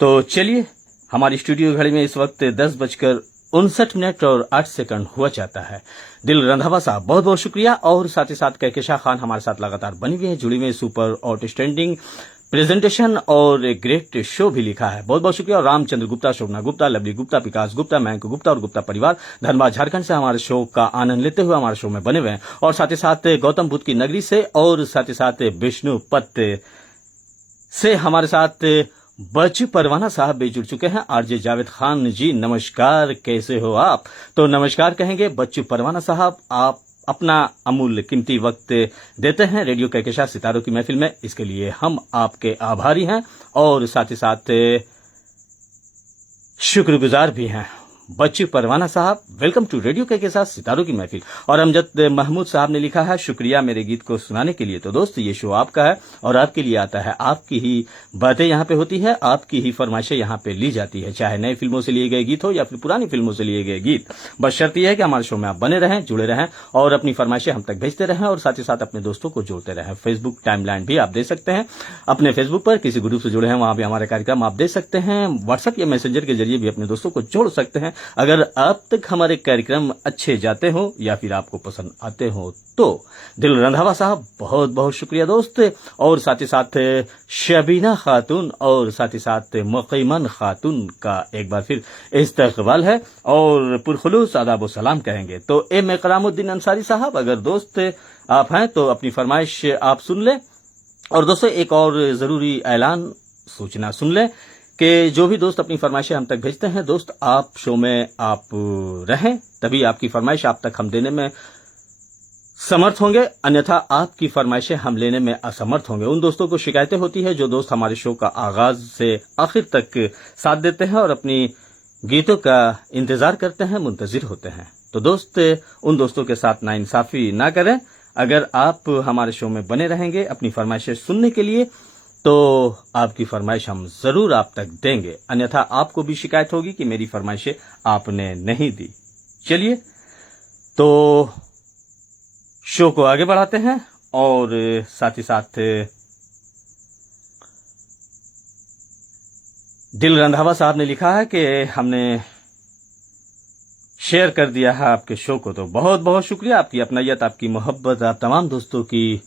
तो चलिए, हमारी स्टूडियो घड़ी में इस वक्त 10:59 और 8 हुआ जाता है। दिल रंधावा साहब, बहुत बहुत शुक्रिया। और साथ ही साथ कहकशां खान हमारे साथ लगातार बनी हुई है, जुड़ी हुई है, सुपर आउटस्टैंडिंग प्रेजेंटेशन और एक ग्रेट शो भी लिखा है, बहुत बहुत शुक्रिया। और रामचंद्र गुप्ता, शोभना गुप्ता, लवली गुप्ता, विकास गुप्ता, मयंक गुप्ता और गुप्ता परिवार धनबाद झारखंड से हमारे शो का आनंद लेते हुए हमारे शो में बने हुए हैं। और साथ ही साथ गौतम बुद्ध की नगरी से, और साथ ही साथ विष्णुपत से हमारे साथ बच्चू परवाना साहब भी जुड़ चुके हैं। आरजे जावेद खान जी, नमस्कार, कैसे हो आप? तो नमस्कार कहेंगे बच्चू परवाना साहब, आप अपना अमूल्य कीमती वक्त देते हैं रेडियो कहकशां सितारों की महफिल में, इसके लिए हम आपके आभारी हैं और साथ ही साथ शुक्रगुजार भी हैं। बच्चू परवाना साहब, वेलकम टू रेडियो कहकशां सितारों की महफिल। और अमजद महमूद साहब ने लिखा है, शुक्रिया मेरे गीत को सुनाने के लिए। तो दोस्त, ये शो आपका है और आपके लिए आता है, आपकी ही बातें यहाँ पे होती है, आपकी ही फरमाइशें यहाँ पे ली जाती है, चाहे नई फिल्मों से लिए गए गीत हो या फिर पुरानी फिल्मों से लिए गए गीत। बस शर्त यह है कि हमारे शो में आप बने रहें, जुड़े रहें और अपनी फरमाइशें हम तक भेजते रहें, और साथ ही साथ अपने दोस्तों को जोड़ते रहें। फेसबुक टाइमलाइन भी आप दे सकते हैं, अपने फेसबुक पर किसी ग्रुप से जुड़े हैं, वहां भी हमारे कार्यक्रम आप दे सकते हैं। व्हाट्सएप या मैसेंजर के जरिए भी अपने दोस्तों को जोड़ सकते हैं। अगर आप तक हमारे कार्यक्रम अच्छे जाते हो या फिर आपको पसंद आते हो तो। दिल रंधावा साहब, बहुत बहुत शुक्रिया दोस्त। और साथ ही साथ शबीना खातून और साथ ही साथ मुकीमन खातून का एक बार फिर इस्तकबाल है और पुरखुलूस आदाब व सलाम कहेंगे। तो एम करामुद्दीन अंसारी साहब, अगर दोस्त आप हैं तो अपनी फरमाइश आप सुन लें। और दोस्तों, एक और जरूरी ऐलान सूचना सुन लें कि जो भी दोस्त अपनी फरमाइशें हम तक भेजते हैं, दोस्त आप शो में आप रहें, तभी आपकी फरमाइश आप तक हम देने में समर्थ होंगे, अन्यथा आपकी फरमाइशें हम लेने में असमर्थ होंगे। उन दोस्तों को शिकायतें होती है जो दोस्त हमारे शो का आगाज से आखिर तक साथ देते हैं और अपनी गीतों का इंतजार करते हैं, मुंतजिर होते हैं। तो दोस्त, उन दोस्तों के साथ नाइंसाफी ना करें। अगर आप हमारे शो में बने रहेंगे अपनी फरमाइशें सुनने के लिए, तो आपकी फरमाइश हम जरूर आप तक देंगे, अन्यथा आपको भी शिकायत होगी कि मेरी फरमाइशें आपने नहीं दी। चलिए, तो शो को आगे बढ़ाते हैं। और साथ ही साथ दिल रंधावा साहब ने लिखा है कि हमने शेयर कर दिया है आपके शो को, तो बहुत बहुत शुक्रिया। आपकी अपनायत, आपकी मोहब्बत, आप तमाम दोस्तों की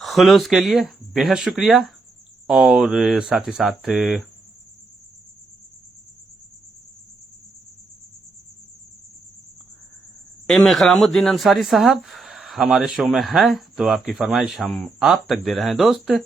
खुलूस के लिए बेहद शुक्रिया। और साथ ही साथ एम करामुद्दीन अंसारी साहब हमारे शो में हैं, तो आपकी फरमाइश हम आप तक दे रहे हैं दोस्त।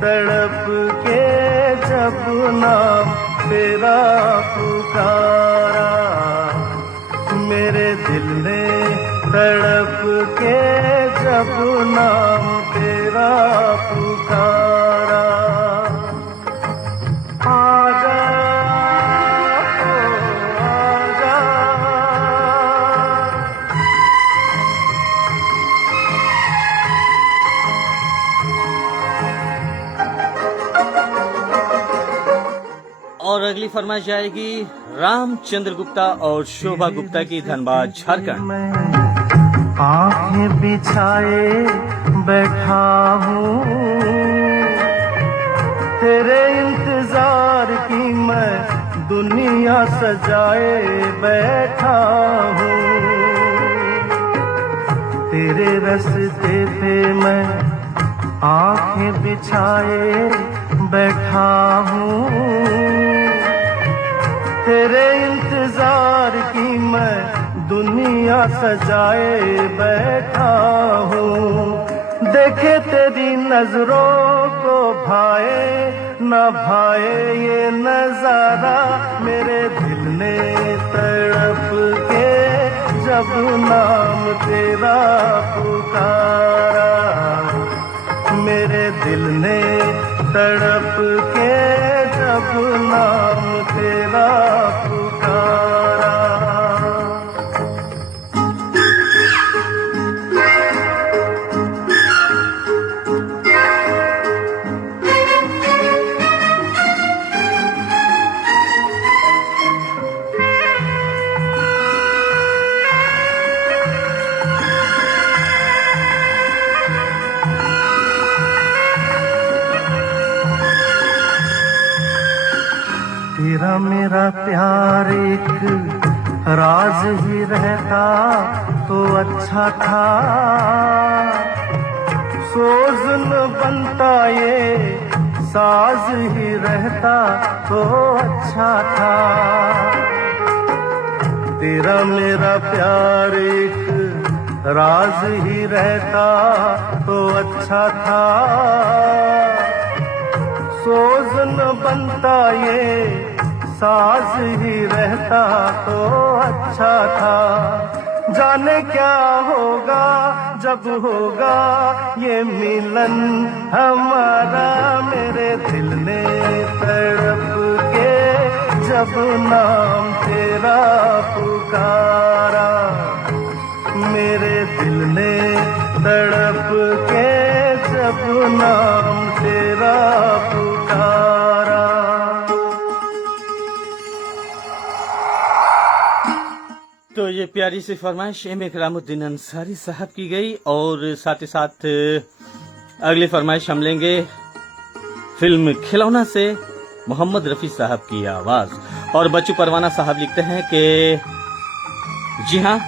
तड़प के जब नाम तेरा पुकारा, मेरे दिल ने तड़प के जब नाम तेरा पुकारा। आजा आजा, और अगली फरमाइश जाएगी रामचंद्र गुप्ता और शोभा गुप्ता की, धनबाद झारखंड। मैं आंखें बिछाए बैठा हूँ, तेरे इंतजार की मैं दुनिया सजाए बैठा हूँ, तेरे रास्ते पे मैं आंखें बिछाए बैठा हूँ, तेरे इंतजार की मैं दुनिया सजाए बैठा हूँ। देखे तेरी नजरों को भाए न भाए ये नजारा, मेरे दिल ने तड़प के जब नाम तेरा पुकारा, मेरे दिल ने तड़प के जब नाम तेरा पुकारा। तेरा मेरा प्यार एक राज ही रहता तो अच्छा था, सोज न बनता ये साज ही रहता तो अच्छा था। तेरा मेरा प्यार एक राज ही रहता तो अच्छा था, सोज न बनता ये साज ही रहता तो अच्छा था। जाने क्या होगा जब होगा ये मिलन हमारा, मेरे दिल ने तड़प के जब नाम तेरा पुकारा, मेरे दिल ने तड़प के जब नाम तेरा पुकारा। तो ये प्यारी सी फरमाइश एम इकरामुद्दीन अंसारी साहब की गई, और साथ ही साथ अगली फरमाइश हम लेंगे फिल्म खिलौना से मोहम्मद रफी साहब की आवाज। और बच्चू परवाना साहब लिखते हैं कि जी हाँ,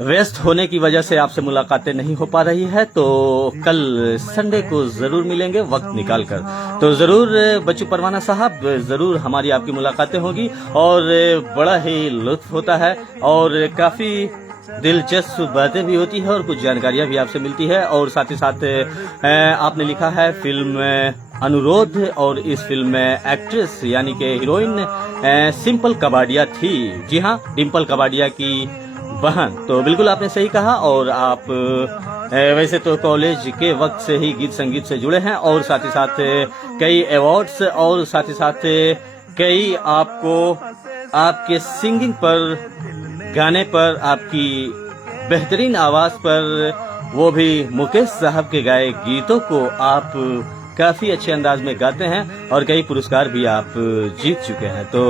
व्यस्त होने की वजह से आपसे मुलाकातें नहीं हो पा रही है, तो कल संडे को जरूर मिलेंगे वक्त निकाल कर। तो जरूर बच्चू परवाना साहब, जरूर हमारी आपकी मुलाकातें होगी और बड़ा ही लुत्फ होता है और काफी दिलचस्प बातें भी होती है और कुछ जानकारियां भी आपसे मिलती है। और साथ ही साथ आपने लिखा है फिल्म अनुरोध, और इस फिल्म में एक्ट्रेस यानी कि हीरोइन सिंपल कबाड़िया थी। जी हाँ, डिम्पल कबाड़िया की बहन। तो बिल्कुल आपने सही कहा, और आप वैसे तो कॉलेज के वक्त से ही गीत संगीत से जुड़े हैं, और साथ ही साथ कई अवार्ड्स और साथ ही साथ कई आपको आपके सिंगिंग पर, गाने पर, आपकी बेहतरीन आवाज पर, वो भी मुकेश साहब के गाए गीतों को आप काफी अच्छे अंदाज में गाते हैं और कई पुरस्कार भी आप जीत चुके हैं। तो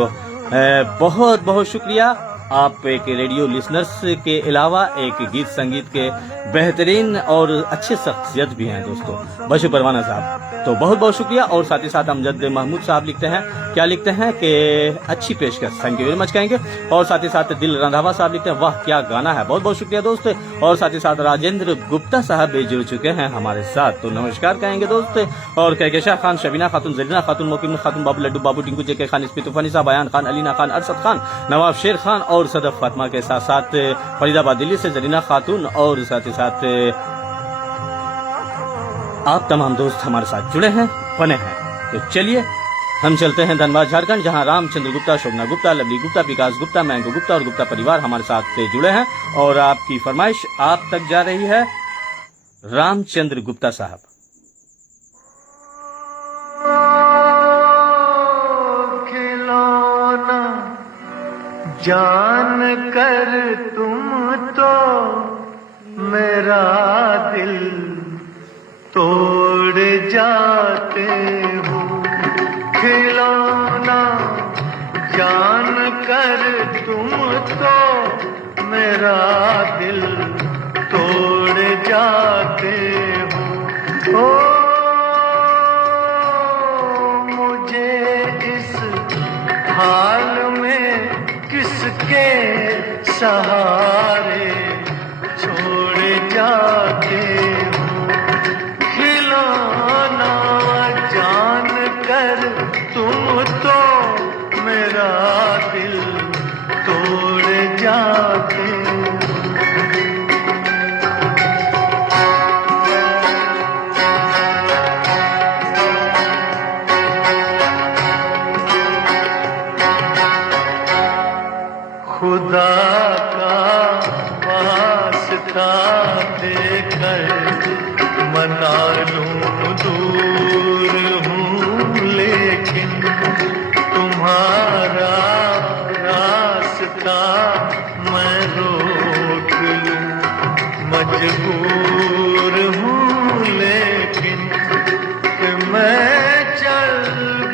बहुत बहुत शुक्रिया। आप एक रेडियो लिसनर्स के अलावा एक गीत संगीत के बेहतरीन और अच्छे शख्सियत भी हैं दोस्तों, बच्चू परवाना साहब। तो बहुत बहुत शुक्रिया। और साथ ही साथ अमजद महमूद साहब लिखते हैं, क्या लिखते हैं कि अच्छी पेशकश, थैंक यू वेरी मच कहेंगे। और साथ ही साथ दिल रंधावा साहब लिखते हैं, वाह क्या गाना है, बहुत बहुत शुक्रिया दोस्त। और साथ ही साथ राजेंद्र गुप्ता साहब भी जुड़ चुके हैं हमारे साथ, तो नमस्कार कहेंगे दोस्त। और कहकशा खान, शबीना खातून, जरीना खातून, मोकिम खातून, बाबू लड्डू, बाबू टिंकू, जेके खान, इस्पी तूफानी साहब, बयान खान, अलीना खान, अरशद खान, नवाब शेर खान और सदफ फातिमा के साथ साथ फरीदाबाद दिल्ली से जरीना खातून, और साथ ही साथ आप तमाम दोस्त हमारे साथ जुड़े हैं, बने हैं। तो चलिए हम चलते हैं धनबाद झारखंड, जहां रामचंद्र गुप्ता, शोभना गुप्ता, लवली गुप्ता, विकास गुप्ता, मैंगो गुप्ता और गुप्ता परिवार हमारे साथ जुड़े हैं और आपकी फरमाइश आप तक जा रही है रामचंद्र गुप्ता साहब। खिलौना जान कर तुम तो मेरा दिल तोड़ जाते हो। खिलौना जान कर तुम तो मेरा दिल तोड़ जाते हो। ओ मुझे इस हाल में किसके सहारे छोड़ जाते हो। खिलौना जान कर तुम तो मेरा दिल तोड़ जाते हो। खुदा का वास्ता देकर मना लूं दूर हूँ, लेकिन तुम्हारा रास्ता मैं रोक लूं मजबूर हूँ, लेकिन मैं चल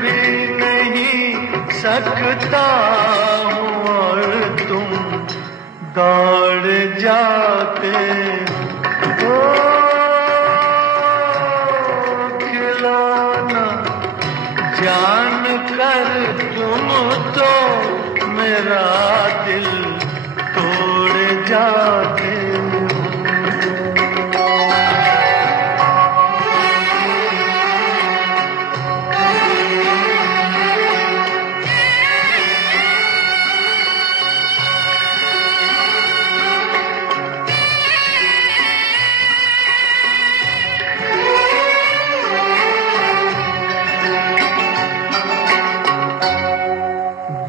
भी नहीं सकता हूँ और तुम दौड़ जाते हो। खिलौना जान कर तुम तो मेरा दिल तोड़ जाते हो।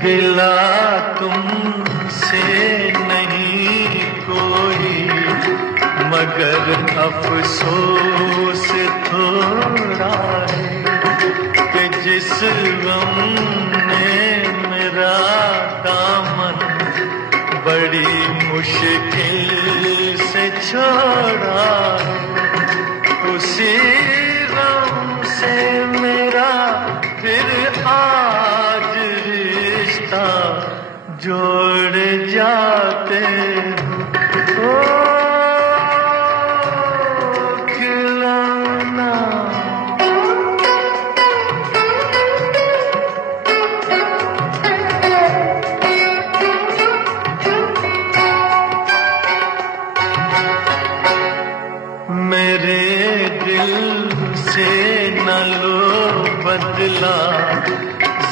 गिला तुमसे नहीं कोई, मगर अफसोस थोड़ा है कि जिस गम ने मेरा दामन बड़ी मुश्किल से छोड़ा है, उसी गम से मेरा फिर आज रिश्ता जोड़ जाते हो। खिलौना मेरे दिल से न लो बदला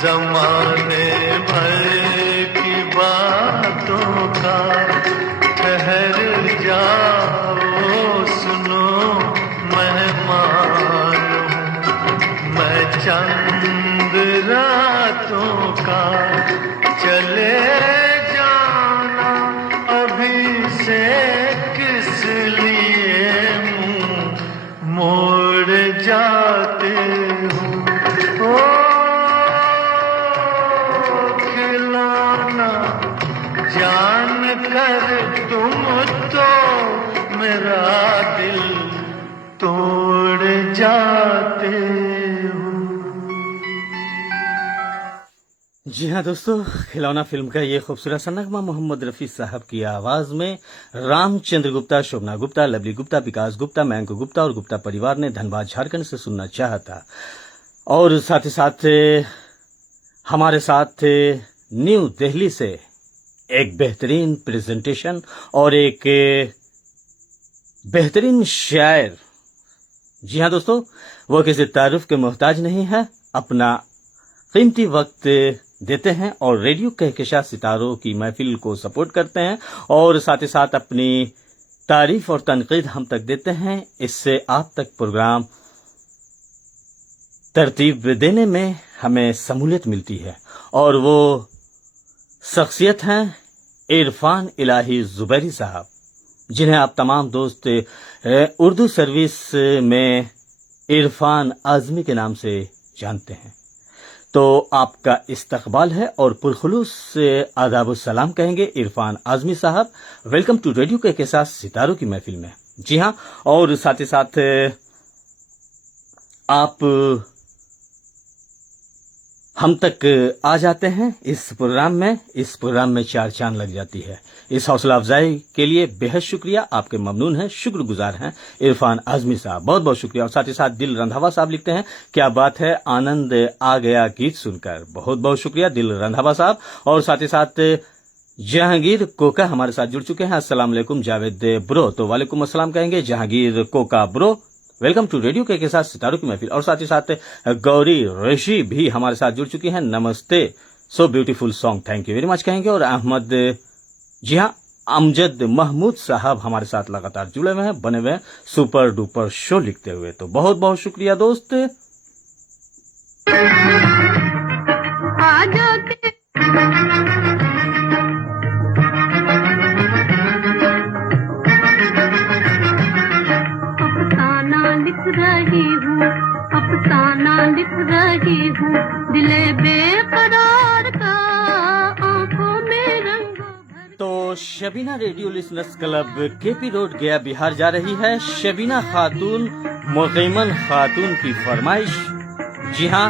ज़माने भर की बातों का। ठहर जाओ सुनो मेहमान हूँ मैं चंद रातों का। चले जाना अभी से किस लिए मुँह मोड़ जाते हो। जान कर तुम तो मेरा दिल तोड़ जाते हो। जी हाँ दोस्तों, खिलौना फिल्म का ये खूबसूरत सा नगमा मोहम्मद रफी साहब की आवाज में रामचंद्र गुप्ता, शोभना गुप्ता, लवली गुप्ता, विकास गुप्ता, मैंगो गुप्ता और गुप्ता परिवार ने धनबाद झारखंड से सुनना चाहा था। और साथ ही साथ हमारे साथ न्यू दिल्ली से एक बेहतरीन प्रेजेंटेशन और एक बेहतरीन शायर। जी हाँ दोस्तों, वो किसी तारुफ के मोहताज नहीं है, अपना कीमती वक्त देते हैं और रेडियो कहकशां सितारों की महफिल को सपोर्ट करते हैं और साथ ही साथ अपनी तारीफ और तनकीद हम तक देते हैं। इससे आप तक प्रोग्राम तरतीब देने में हमें शमूलियत मिलती है, और वो शख्सियत हैं इरफान इलाही जुबैरी साहब, जिन्हें आप तमाम दोस्त उर्दू सर्विस में इरफान आज़मी के नाम से जानते हैं। तो आपका इस्तकबाल है और पुरखुलूस से आदाब सलाम कहेंगे इरफान आज़मी साहब। वेलकम टू रेडियो के साथ सितारों की महफिल में। जी हाँ, और साथ ही साथ आप हम तक आ जाते हैं इस प्रोग्राम में चार चांद लग जाती है। इस हौसला अफजाई के लिए बेहद शुक्रिया, आपके ममनून हैं, शुक्रगुजार हैं इरफान आज़मी साहब, बहुत बहुत शुक्रिया। और साथ ही साथ दिल रंधावा साहब लिखते हैं, क्या बात है, आनंद आ गया गीत सुनकर, बहुत बहुत शुक्रिया दिल रंधावा साहब। और साथ ही साथ जहांगीर कोका हमारे साथ जुड़ चुके हैं, अस्सलाम वालेकुम जावेद ब्रो, तो वालेकुम अस्सलाम कहेंगे Jahangir Koka bro. Welcome to radio के साथ सितारों की महफिल। और साथ ही साथ गौरी ऋषि भी हमारे साथ जुड़ चुकी हैं, नमस्ते, so beautiful song, thank you very much कहेंगे। और अहमद, जी हाँ, अमजद महमूद साहब हमारे साथ लगातार जुड़े हुए हैं, बने हुए हैं सुपर डुपर शो लिखते हुए, तो बहुत बहुत शुक्रिया दोस्त। अफसाना लिख रही हूँ, दिले बेकरार का, आंखों में रंग। तो Shabina radio listeners club KP road Gaya Bihar जा रही है। शबीना खातून मुक़ीमन खातून की फरमाइश, जी हाँ,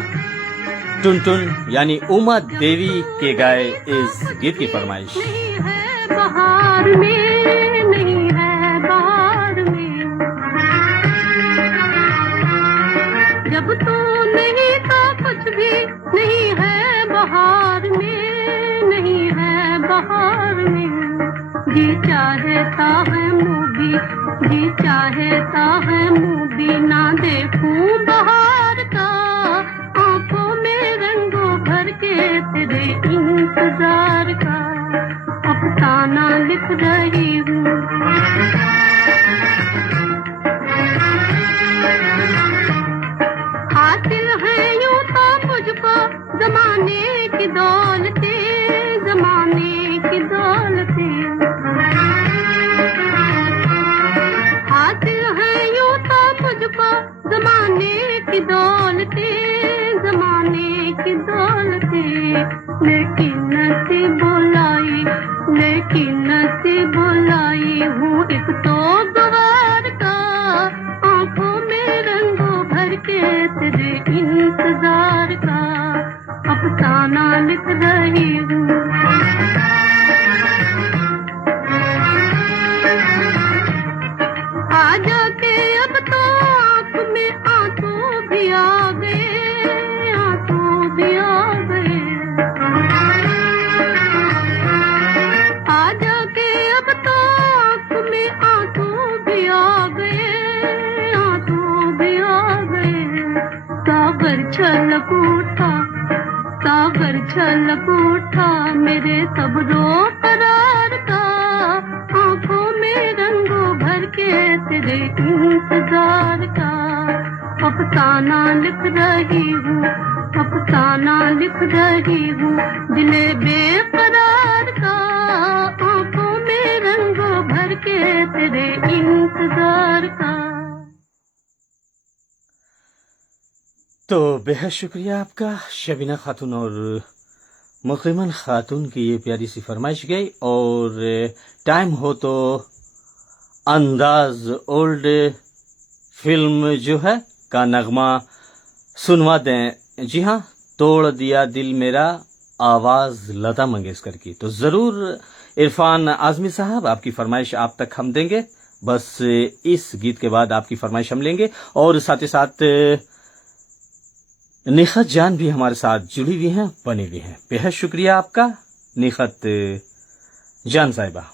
टुनटुन यानी उमा देवी के गाए इस गीत की फरमाइश। नहीं है बहार में, नहीं है बहार में, जब तू नहीं तो कुछ भी नहीं है बहार में, नहीं है बहार में। जी चाहता है मूवी, जी चाहता है मूवी, ना देखूं बहार का, आंखों में रंगों भर के तेरे इंतजार का, अफसाना लिख रही हूँ। हासिल है यूं तो मुझको जमाने की दौलते, जमाने की दौलते, हासिल है यूं तो मुझको जमाने की दौलते, जमाने की दौलते, लेकिन नसीब बुलाई, लेकिन नसीब बुलाई हूँ एक तो गवार का, आंखों में रंगों भर के तेरे इंतजार का, अफसाना लिख रही हूँ। आ जाके अब तो आँख में आंसू भी आ गए, आंसू भी आ गए, आ जाके अब तो आँख में आंसू भी आ गए, आंसू भी आ गए। सागर छलक उठा, सागर छलक उठा मेरे सब्रो करार का, आंखों में रंगों भर के तेरे इंतजार का, अफसाना लिख रही हूँ, अफसाना लिख रही हूँ, दिले बेकरार का, आंखों में रंगों भर के तेरे इंतजार का। तो बेहद शुक्रिया आपका शबीना खातून और मुक़ीमन खातून की ये प्यारी सी फरमाइश गई। और टाइम हो तो अंदाज ओल्ड फिल्म जो है का नगमा सुनवा दें। जी हाँ, तोड़ दिया दिल मेरा, आवाज़ लता मंगेशकर की। तो ज़रूर इरफान आज़मी साहब, आपकी फरमाइश आप तक हम देंगे, बस इस गीत के बाद आपकी फरमाइश हम लेंगे। और साथ ही साथ निखत जान भी हमारे साथ जुड़ी हुई हैं, बनी हुई हैं। बेहद शुक्रिया आपका निखत जान साहिबा।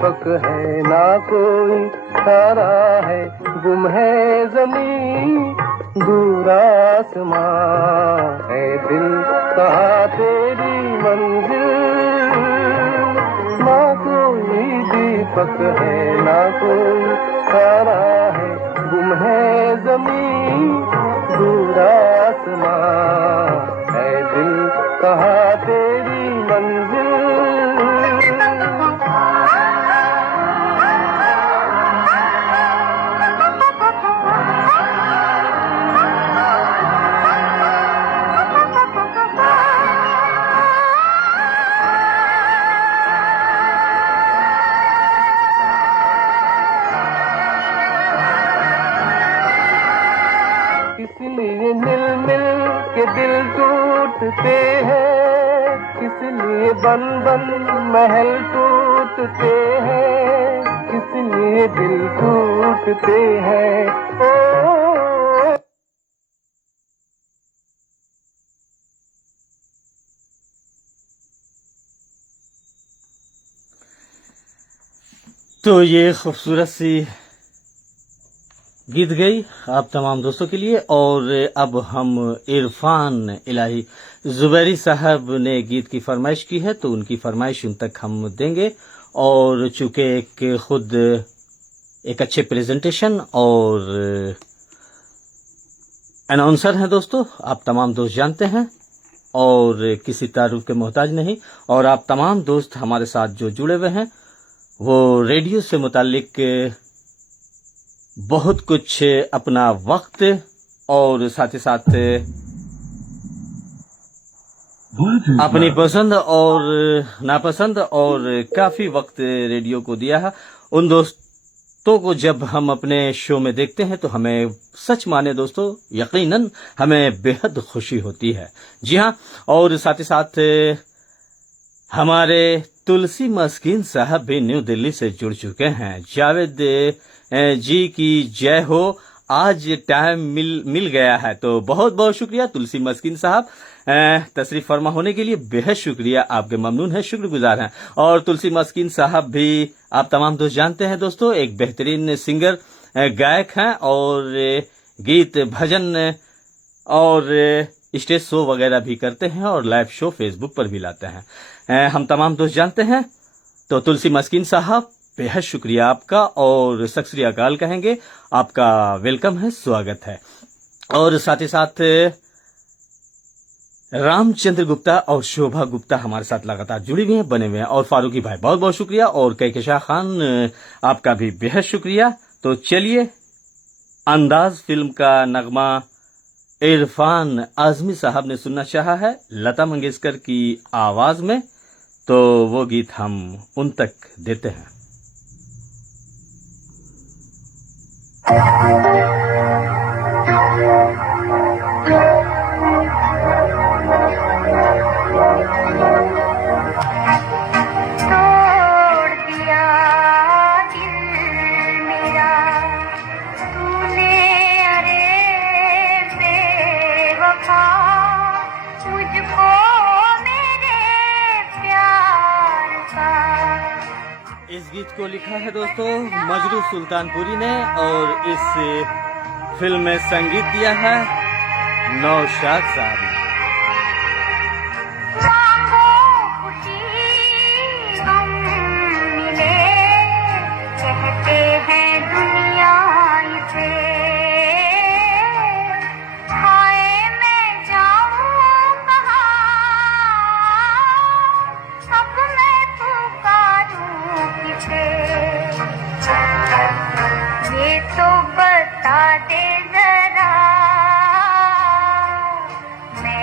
दीपक है ना कोई तारा है, गुम है ज़मीं दूर आसमां है दिल कहाँ तेरी मंजिल, ना कोई दीपक है ना कोई तारा है, गुम है ज़मीं दूर आसमां है दिल कहाँ तेरी मंजिल। इसलिए मिल मिल के दिल टूटते हैं, इसलिए बन बन महल टूटते हैं, इसलिए दिल टूटते हैं। ओ तो ये खूबसूरत सी गीत गई आप तमाम दोस्तों के लिए। और अब हम इरफान इलाही जुबैरी साहब ने गीत की फरमाइश की है, तो उनकी फरमाइश उन तक हम देंगे। और चूंकि एक खुद एक अच्छे प्रेजेंटेशन और अनाउंसर हैं दोस्तों, आप तमाम दोस्त जानते हैं और किसी तारुफ के मोहताज नहीं। और आप तमाम दोस्त हमारे साथ जो जुड़े हुए हैं वो रेडियो से मुताल्लिक बहुत कुछ अपना वक्त और साथ ही साथ अपनी पसंद और नापसंद और काफी वक्त रेडियो को दिया है। उन दोस्तों को जब हम अपने शो में देखते हैं तो हमें सच माने दोस्तों यकीनन हमें बेहद खुशी होती है। जी हाँ, और साथ ही साथ हमारे तुलसी मस्कीन साहब भी न्यू दिल्ली से जुड़ चुके हैं। जावेद जी की जय हो, आज टाइम मिल गया है, तो बहुत बहुत शुक्रिया तुलसी मस्कीन साहब, तशरीफ फरमा होने के लिए बेहद शुक्रिया, आपके ममनून है, शुक्रगुजार हैं। और तुलसी मस्कीन साहब भी आप तमाम दोस्त जानते हैं दोस्तों, एक बेहतरीन सिंगर गायक हैं और गीत भजन और स्टेज शो वगैरह भी करते हैं और लाइव शो फेसबुक पर भी लाते हैं, हम तमाम दोस्त जानते हैं। तो तुलसी मस्कीन साहब बेहद शुक्रिया आपका और सत श्री अकाल कहेंगे, आपका वेलकम है, स्वागत है। और साथ ही साथ रामचंद्र गुप्ता और शोभा गुप्ता हमारे साथ लगातार जुड़ी हुई हैं, बने हुए हैं। और फारूकी भाई बहुत बहुत शुक्रिया और कहकशाह खान आपका भी बेहद शुक्रिया। तो चलिए, अंदाज फिल्म का नगमा इरफान आजमी साहब ने सुनना चाहा है लता मंगेशकर की आवाज में, तो वो गीत हम उन तक देते हैं। तोड़ दिया दिल मेरा तूने, अरे बेवफा मुझको मेरे प्यार का। इस गीत को लिखा है दोस्तों मजरू सुल्तानपुरी ने और इस फिल्म में संगीत दिया है नौशाद साहब ने। मांगो खुशी गम मिले, कहते हैं दुनिया इसे, हाय मैं जाऊं कहाँ, अब मैं पुकारूं किसे, ये तो बता दे जरा, मैं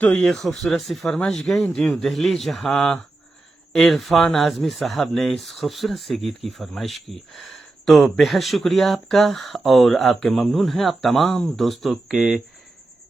तो ये खूबसूरत सी फरमाइश गई न्यू दिल्ली, जहां इरफान आजमी साहब ने इस खूबसूरत से गीत की फरमाइश की। तो बेहद शुक्रिया आपका, और आपके ममनून हैं, आप तमाम दोस्तों के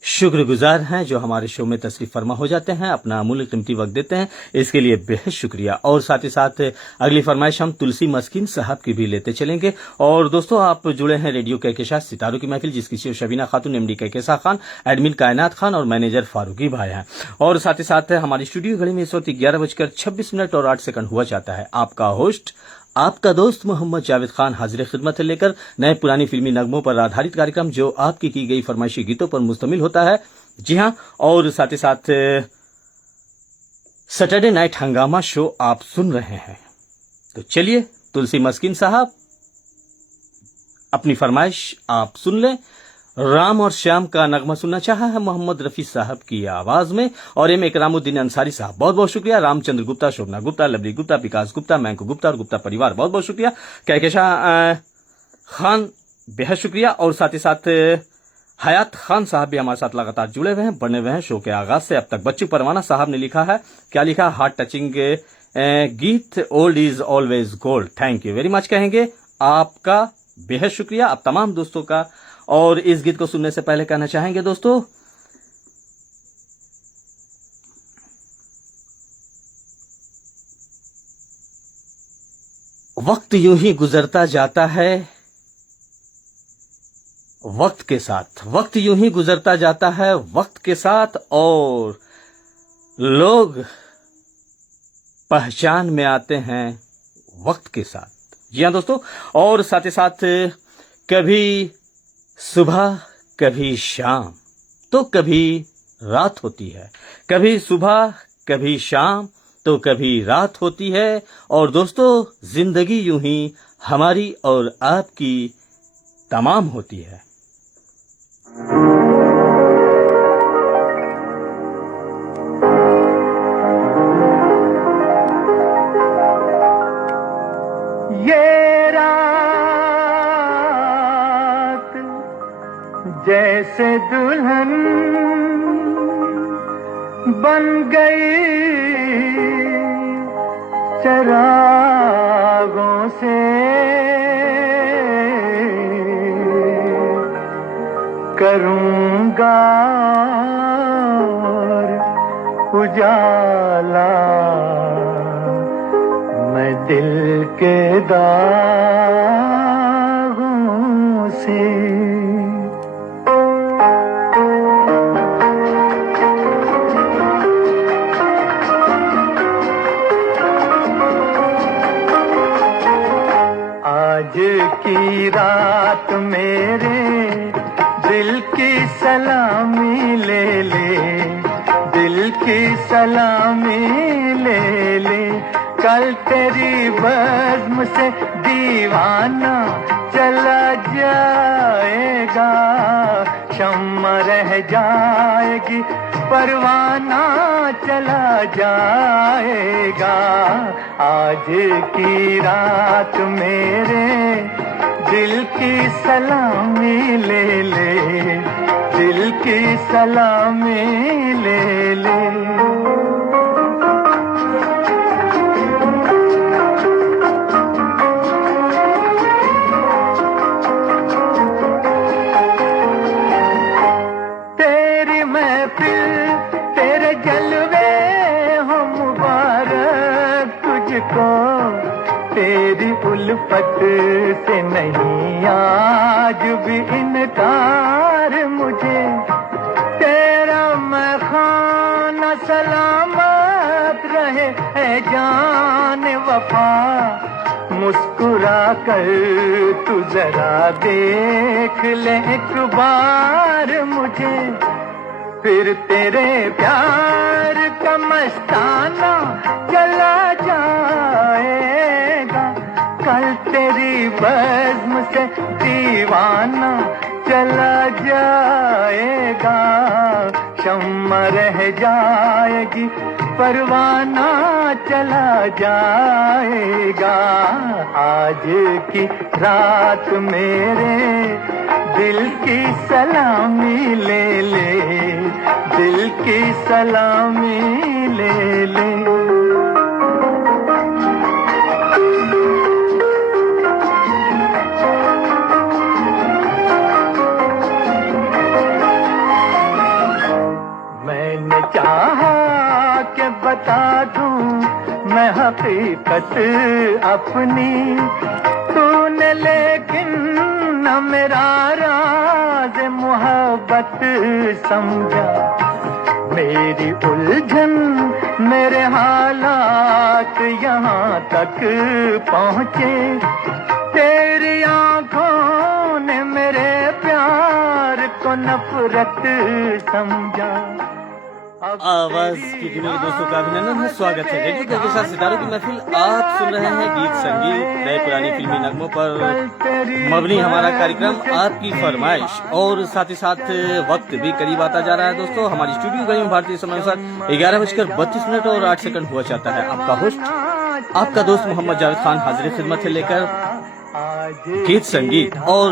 शुक्रगुजार हैं जो हमारे शो में तशरीफ फरमा हो जाते हैं, अपना अमूल्य कीमती वक्त देते हैं, इसके लिए बेहद शुक्रिया। और साथ ही साथ अगली फरमाइश हम तुलसी मस्किन साहब की भी लेते चलेंगे। और दोस्तों, आप जुड़े हैं रेडियो कहकशा सितारों की महफिल, जिसकी शेफ शबीना खातून, एमडी कहकशा खान, एडमिन कायनात खान और मैनेजर फारूकी भाई हैं। और साथ ही साथ हमारी स्टूडियो घड़ी में इस वक्त 11:26 और 8 सेकंड हुआ चाहता है। आपका होस्ट, आपका दोस्त मोहम्मद जावेद खान हाजिर खिदमत लेकर नए पुरानी फिल्मी नगमों पर आधारित कार्यक्रम जो आपकी की गई फरमाइशी गीतों पर मुश्तमिल होता है। जी हां, और साथ ही साथ सैटरडे नाइट हंगामा शो आप सुन रहे हैं। तो चलिए, तुलसी मस्किन साहब, अपनी फरमाइश आप सुन लें। राम और श्याम का नगमा सुनना चाहा है मोहम्मद रफी साहब की आवाज में, और एम इकरामुद्दीन अंसारी साहब, बहुत बहुत शुक्रिया। रामचंद्र गुप्ता, शोभना गुप्ता, लवली गुप्ता, विकास गुप्ता, मैंको गुप्ता और गुप्ता परिवार, बहुत बहुत शुक्रिया। कहकशा खान, बेहद शुक्रिया। और साथ ही साथ हयात खान साहब भी हमारे साथ लगातार जुड़े हुए हैं, बने हुए हैं शो के आगाज से अब तक। बच्चू परवाना साहब ने लिखा है, क्या लिखा, हार्ट टचिंग गीत, old is always gold. Thank you very much कहेंगे आपका, बेहद शुक्रिया आप तमाम दोस्तों का। और इस गीत को सुनने से पहले कहना चाहेंगे दोस्तों, वक्त यूं ही गुजरता जाता है वक्त के साथ, वक्त यूं ही गुजरता जाता है वक्त के साथ, और लोग पहचान में आते हैं वक्त के साथ। जी हां दोस्तों, और साथ ही साथ कभी सुबह कभी शाम तो कभी रात होती है, कभी सुबह कभी शाम तो कभी रात होती है। और दोस्तों, जिंदगी यूं ही हमारी और आपकी तमाम होती है। ये रात जैसे दुल्हन बन गई चरागों से, करूंगा उजाला मैं दिल के दागों से। आज की रात मेरे दिल की सलामी ले ले, दिल की सलामी ले ले। कल तेरी बज़्म से दीवाना चला जाएगा, शम्मा रह जाएगी, परवाना चला जाएगा। आज की रात मेरे दिल की सलामी ले ले, दिल की सलामी ले ले। तेरी महफिल तेरे जलवे हो मुबारक तुझको, तेरी उल्फत से नहीं आज भी इनकार मुझे। तेरा मैं खाना सलामत रहे ऐ जान वफा, मुस्कुरा कर तू जरा देख ले एक बार मुझे। फिर तेरे प्यार का मस्ताना चला जाएगा, कल तेरी बज़्म से दीवाना चला जाएगा। शम्मा रह जाएगी, परवाना चला जाएगा। आज की रात मेरे दिल की सलामी ले ले, दिल की सलामी ले ले। मैंने चाहा कि बता दूं मैं हकीकत अपनी, तूने लेकिन न मेरा राज मोहब्बत समझा। मेरी उलझन मेरे हालात यहाँ तक पहुँचे, तेरी आंखों ने मेरे प्यार को नफरत समझा। आवाज की दुनिया के दोस्तों का अभिनंदन है, स्वागत है। रेडियो के साथ सितारों की महफिल आप सुन रहे हैं। गीत संगीत नए पुरानी फिल्मी नगमों पर मबनी हमारा कार्यक्रम आपकी फरमाइश, और साथ ही साथ वक्त भी करीब आता जा रहा है दोस्तों। हमारी स्टूडियो घड़ी में भारतीय समय अनुसार 11:32 और 8 सेकंड हुआ चाहता है। आपका होस्ट आपका दोस्त मोहम्मद जावेद खान हाजिर खिदमत है लेकर गीत संगीत। और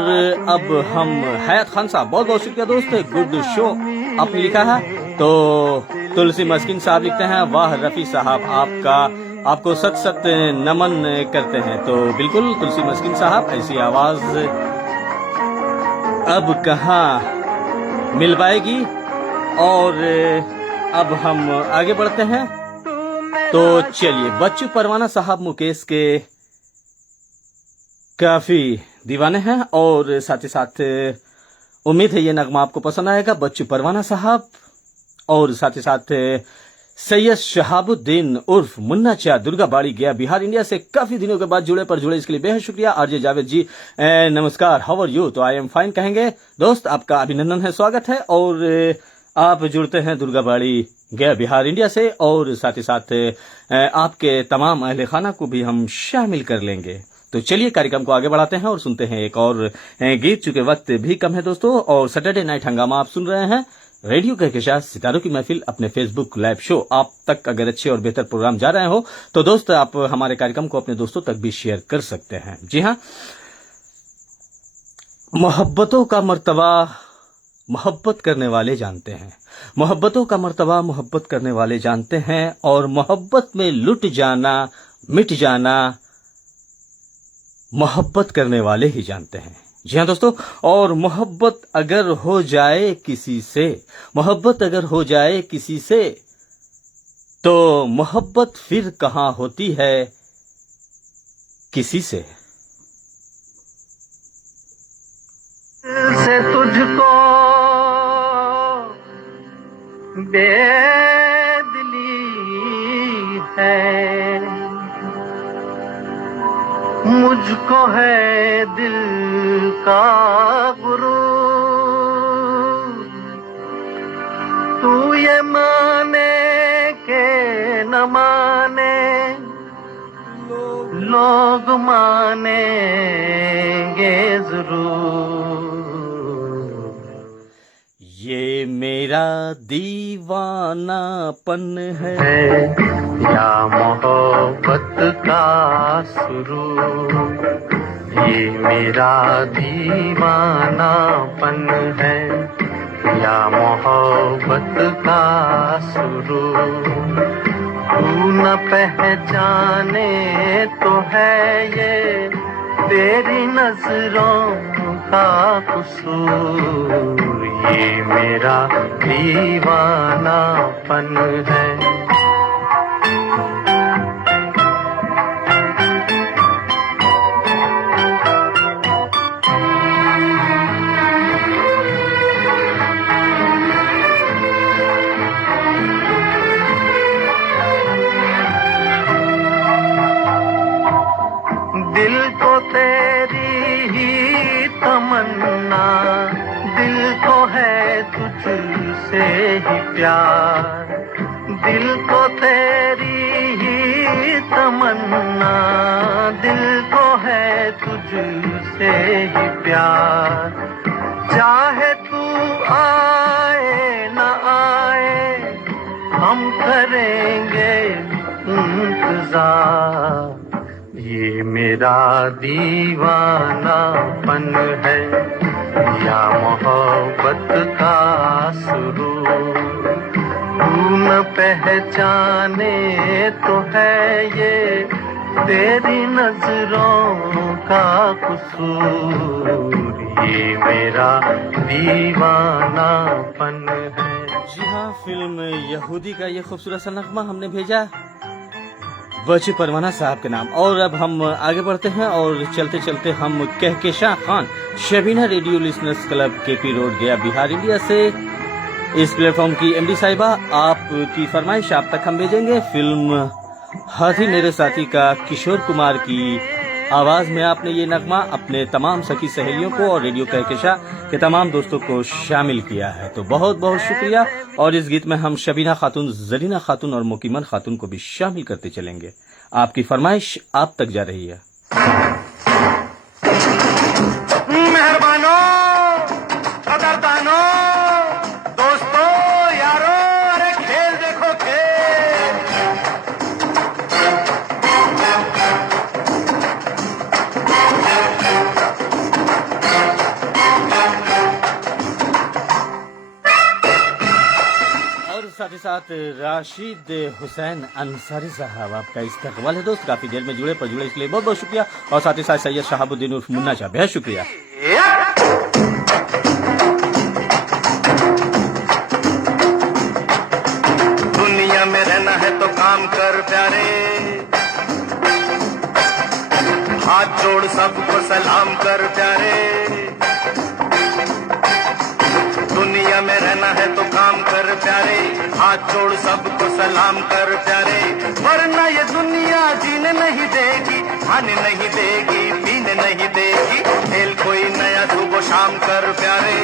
अब हम हयात खान साहब, बहुत बहुत शुक्रिया दोस्त, गुड शो आपने लिखा है। तो तुलसी मस्किन साहब लिखते हैं, वाह रफी साहब आपको सत सत नमन करते हैं। तो बिल्कुल तुलसी मस्किन साहब, ऐसी आवाज अब कहाँ मिल पाएगी। और अब हम आगे बढ़ते हैं। तो चलिए, बच्चू परवाना साहब मुकेश के काफी दीवाने हैं, और साथ ही साथ उम्मीद है ये नगमा आपको पसंद आएगा। बच्चू परवाना साहब और साथ ही साथ सैयद शहाबुद्दीन उर्फ मुन्ना चा दुर्गाबाड़ी गया बिहार इंडिया से काफी दिनों के बाद जुड़े इसके लिए बेहद शुक्रिया। आरजे जावेद जी नमस्कार, हाउ आर यू? तो आई एम फाइन कहेंगे दोस्त, आपका अभिनंदन है, स्वागत है। और आप जुड़ते हैं दुर्गाबाड़ी गया बिहार इंडिया से, और साथ ही साथ आपके तमाम अहले खाना को भी हम शामिल कर लेंगे। तो चलिए कार्यक्रम को आगे बढ़ाते हैं और सुनते हैं एक और गीत, चूंकि वक्त भी कम है दोस्तों। और सैटरडे नाइट हंगामा आप सुन रहे हैं रेडियो के साथ सितारों की महफिल अपने फेसबुक लाइव शो। आप तक अगर अच्छे और बेहतर प्रोग्राम जा रहे हो तो दोस्त आप हमारे कार्यक्रम को अपने दोस्तों तक भी शेयर कर सकते हैं। जी हाँ, मोहब्बतों का मर्तबा मोहब्बत करने वाले जानते हैं, मोहब्बतों का मर्तबा मोहब्बत करने वाले जानते हैं, और मोहब्बत में लुट जाना मिट जाना मोहब्बत करने वाले ही जानते हैं। जी हाँ दोस्तों, और मोहब्बत अगर हो जाए किसी से, मोहब्बत अगर हो जाए किसी से, तो मोहब्बत फिर कहाँ होती है किसी से। से तुझको बेदिली है, मुझको है दिल का गुरूर। तू ये माने के न माने, लोग मानेंगे जरूर। ये मेरा दीवानापन है या मोहब्बत का सुरूर। ये मेरा दीवानापन है या मोहब्बत का सुरूर। तू न पहचाने तो है ये तेरी नजरों का कसूर। ये मेरा दीवानापन है। दिल को तेरी ही तमन्ना, दिल को है तुझसे ही प्यार। दिल को तेरी ही तमन्ना, दिल को है तुझसे ही प्यार। चाहे तू आए न आए, हम करेंगे इंतजार। ये मेरा दीवानापन है या मोहब्बत का सुरूर। न पहचाने तो है ये तेरी नजरों का कसूर, ये मेरा दीवानापन है। जी हाँ, फिल्म यहूदी का ये खूबसूरत सा नगमा हमने भेजा बची परवाना साहब के नाम। और अब हम आगे बढ़ते हैं और चलते चलते हम Kahkashan Khan Shabina radio listeners club KP road Gaya Bihar India से इस प्लेटफॉर्म की एमडी साहिबा आपकी फरमाइश आप तक हम भेजेंगे। फिल्म हाथी मेरे साथी का किशोर कुमार की आवाज में आपने ये नगमा अपने तमाम सखी सहेलियों को और रेडियो कहकेशां के तमाम दोस्तों को शामिल किया है, तो बहुत बहुत शुक्रिया। और इस गीत में हम शबीना खातून, जरीना खातून और मुकीमन खातून को भी शामिल करते चलेंगे। आपकी फरमाइश आप तक जा रही है। मेहरबानो, कदरदानो, दोस्तों, यारो, अरे खेल देखो खेल। और साथ ही साथ राशिद हुसैन अंसारी साहब आपका इस्तकबाल है दोस्त, काफी देर में जुड़े इसलिए बहुत बहुत शुक्रिया। और साथ ही साथ सैयद शहाबुद्दीन उर्फ मुन्ना साहब, बेहद शुक्रिया। दुनिया में रहना है तो काम कर प्यारे, हाथ जोड़ सबको सलाम कर प्यारे। दुनिया में रहना है तो काम कर प्यारे, हाथ जोड़ सबको सलाम कर प्यारे। वरना ये दुनिया जीने नहीं देगी, खाने नहीं देगी, पीने नहीं देगी। खेल कोई नया सुबह शाम कर प्यारे।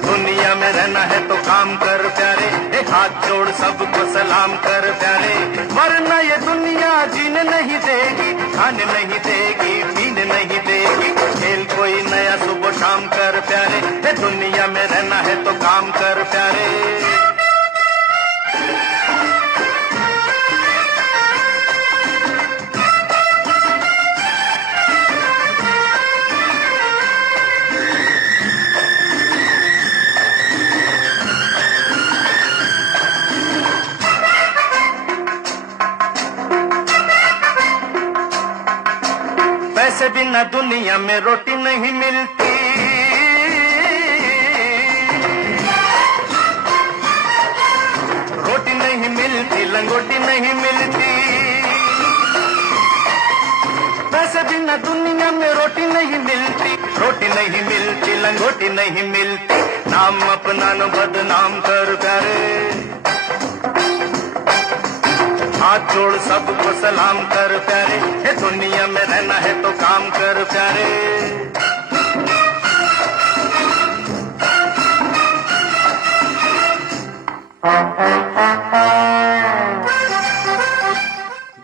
दुनिया में रहना है तो काम कर प्यारे, एक हाथ जोड़ सबको सलाम कर प्यारे। वरना ये दुनिया जीने नहीं देगी, खाने नहीं देगी, पीने नहीं देगी। खेल कोई नया सुबह शाम कर प्यारे, ये दुनिया में रहना है तो काम कर प्यारे। पैसे बिना दुनिया में रोटी नहीं मिलती, रोटी नहीं मिलती, लंगोटी नहीं मिलती। पैसे बिना दुनिया में रोटी नहीं मिलती, रोटी नहीं मिलती, लंगोटी नहीं मिलती। नाम अपना न बदनाम कर प्यारे, हाथ जोड़ सबको सलाम कर प्यारे। ये दुनिया में रहना है तो काम कर प्यारे।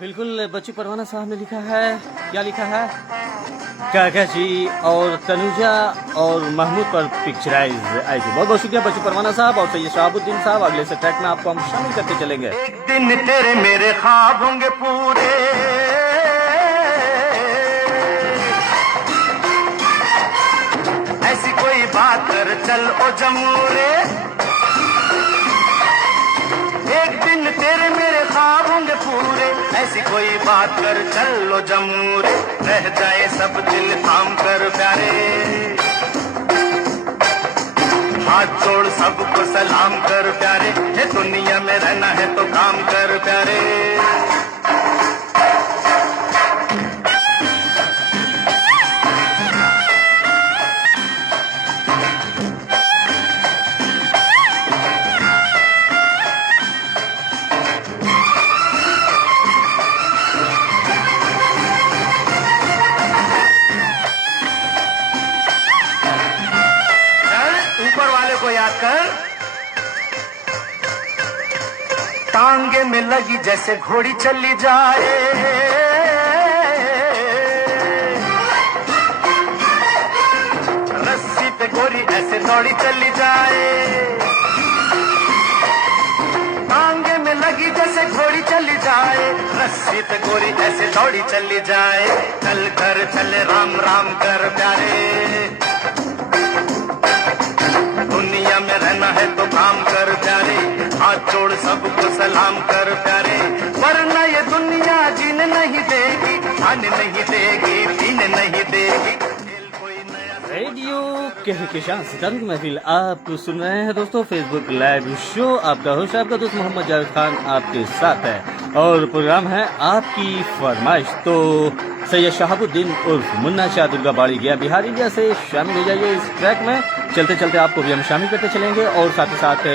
बिल्कुल, बच्ची परवाना साहब ने लिखा है, क्या लिखा है? काका जी और तनुजा और महमूद पर पिक्चराइज आई थी। बहुत बहुत शुक्रिया बच्ची परवाना साहब और सैयद शहाबुद्दीन साहब। अगले से ट्रैक में आपको हम शामिल करते चलेंगे। एक दिन तेरे मेरे ख्वाब होंगे पूरे, ऐसी कोई बात कर चल ओ जमूरे। एक दिन तेरे मेरे ख्वाब होंगे पूरे, ऐसी कोई बात कर चल लो जमूरे। रह जाए सब दिल थाम कर प्यारे, हाथ जोड़ सबको सलाम कर प्यारे। ये दुनिया में रहना है तो काम कर प्यारे। ऊपर वाले को याद कर, टांगे में लगी जैसे घोड़ी चली जाए। रस्सी पे गोरी ऐसे दौड़ी चली जाए। टांगे में लगी जैसे घोड़ी चली जाए, रस्सी पे गोरी ऐसे दौड़ी चली जाए। चल कर चले राम राम कर प्यारे, दुनिया में रहना है तो काम प्यारे, हाथ जोड़ सबको सलाम कर प्यारे, वरना ये दुनिया जीने नहीं देगी, खाने नहीं देगी, पीने नहीं देगी। रेडियो कहकशां सितारों की महफिल आप सुन रहे हैं दोस्तों। फेसबुक लाइव शो आपका होस्ट आपका दोस्त मोहम्मद जावेद खान आपके साथ है और प्रोग्राम है आपकी फरमाइश। तो सैयद शहाबुद्दीन उर्फ मुन्ना शाह दुर्गा बाड़ी गया बिहार इंडिया से शामिल हो जाइए इस ट्रैक में। चलते चलते आपको भी हम शामिल करते चलेंगे और साथ ही साथ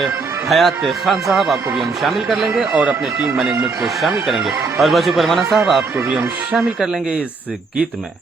हयात खान साहब आपको भी हम शामिल कर लेंगे और अपने टीम मैनेजमेंट को शामिल करेंगे और बच्चू परवाना साहब आपको भी हम शामिल कर लेंगे इस गीत में।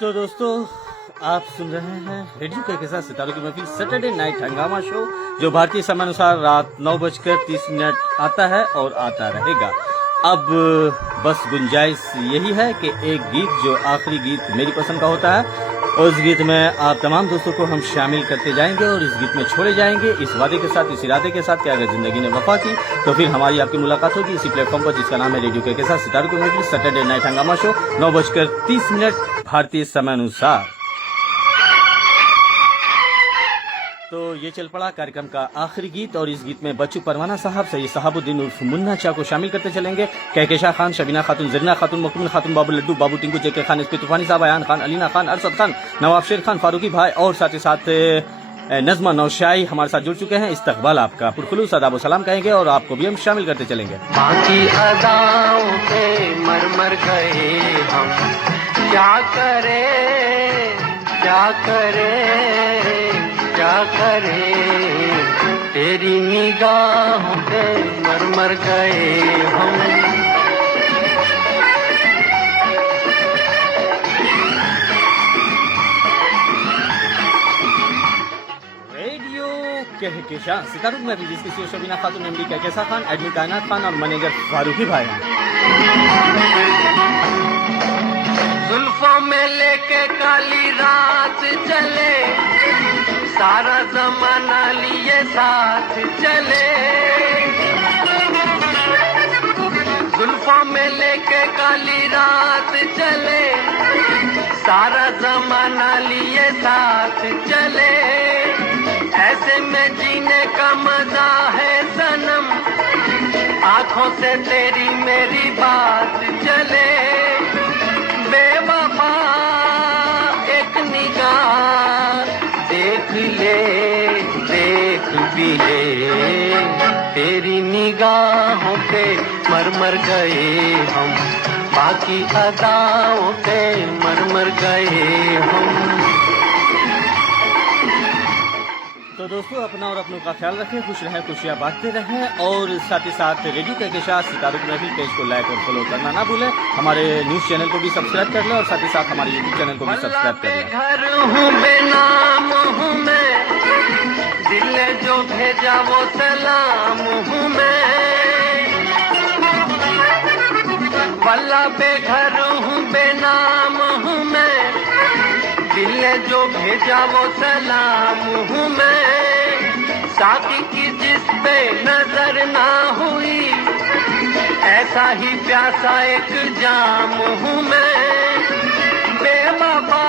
तो दोस्तों आप सुन रहे हैं रेडियो के साथ सितारों की महफिल सैटरडे नाइट हंगामा शो जो भारतीय समयानुसार रात 9:30 आता है और आता रहेगा। अब बस गुंजाइश यही है कि एक गीत जो आखिरी गीत मेरी पसंद का होता है उस गीत में आप तमाम दोस्तों को हम शामिल करते जाएंगे और इस गीत में छोड़े जाएंगे इस वादे के साथ, इस इरादे के साथ कि अगर जिंदगी ने वफा की तो फिर हमारी आपकी मुलाकात होगी इसी प्लेटफॉर्म पर जिसका नाम है रेडियो के साथ सितारों की महफिल सैटरडे नाइट हंगामा शो 9:30 भारतीय समयानुसार। तो ये चल पड़ा कार्यक्रम का आखिरी गीत और इस गीत में बच्चू परवाना साहब सैयद शहाबुद्दीन उर्फ मुन्ना शाह को शामिल करते चलेंगे। कहकशा खान, शबीना खातून, जरीना खातून, मकबूल खातून, बाबू लड्डू, बाबू टिंकू, जेके खान, इस्पी तूफानी साहब, अयान खान, अलीना खान, अरसद खान, नवाब शेर खान, फारूकी भाई और साथ ही साथ नज़मा नौशाई हमारे साथ जुड़ चुके हैं। इस्तकबाल आपका पुरखुलूस अदाब सलाम कहेंगे और आपको भी हम शामिल करते चलेंगे। बाकी अदाओं पे मर मर गए हम, क्या करे क्या करे क्या करे, तेरी निगाहों पे मर मर गए हम। रेडियो कहकशां सितारों में भी जिसकी शबीना खातून, एमडी कहकशा खान, एडमिन कायनात खान और मैनेजर फारूकी भाई हैं। जुल्फों में लेके काली रात चले, सारा जमाना लिए साथ चले। जुल्फों में लेके काली रात चले, सारा जमाना लिए साथ चले। का मजा है सनम, आंखों से तेरी मेरी बात चले, बेवफा एक निगाह देख ले, देख भी ले, तेरी निगाहों पे मर मर गए हम, बाकी अदाओं पे मर मर गए हम। तो दोस्तों अपना और अपनों का ख्याल रखें, खुश रहें, खुशियाँ बांटते रहें और साथ ही साथ रेडियो कहकशां सितारों में भी पेज को लाइक और फॉलो करना ना भूलें। हमारे न्यूज़ चैनल को भी सब्सक्राइब कर लें और साथ ही साथ हमारे यूट्यूब चैनल को भी सब्सक्राइब कर लें। घर हूँ बेनाम हूँ मैं, दिल ने जो भेजा वो सलाम हूँ मैं, वल्ला बेघर हूँ बेनाम हूँ मैं, दिल ने जो भेजा वो सलाम हूँ मैं, साकी की जिस पे नजर ना हुई, ऐसा ही प्यासा एक जाम हूँ मैं, बेवफा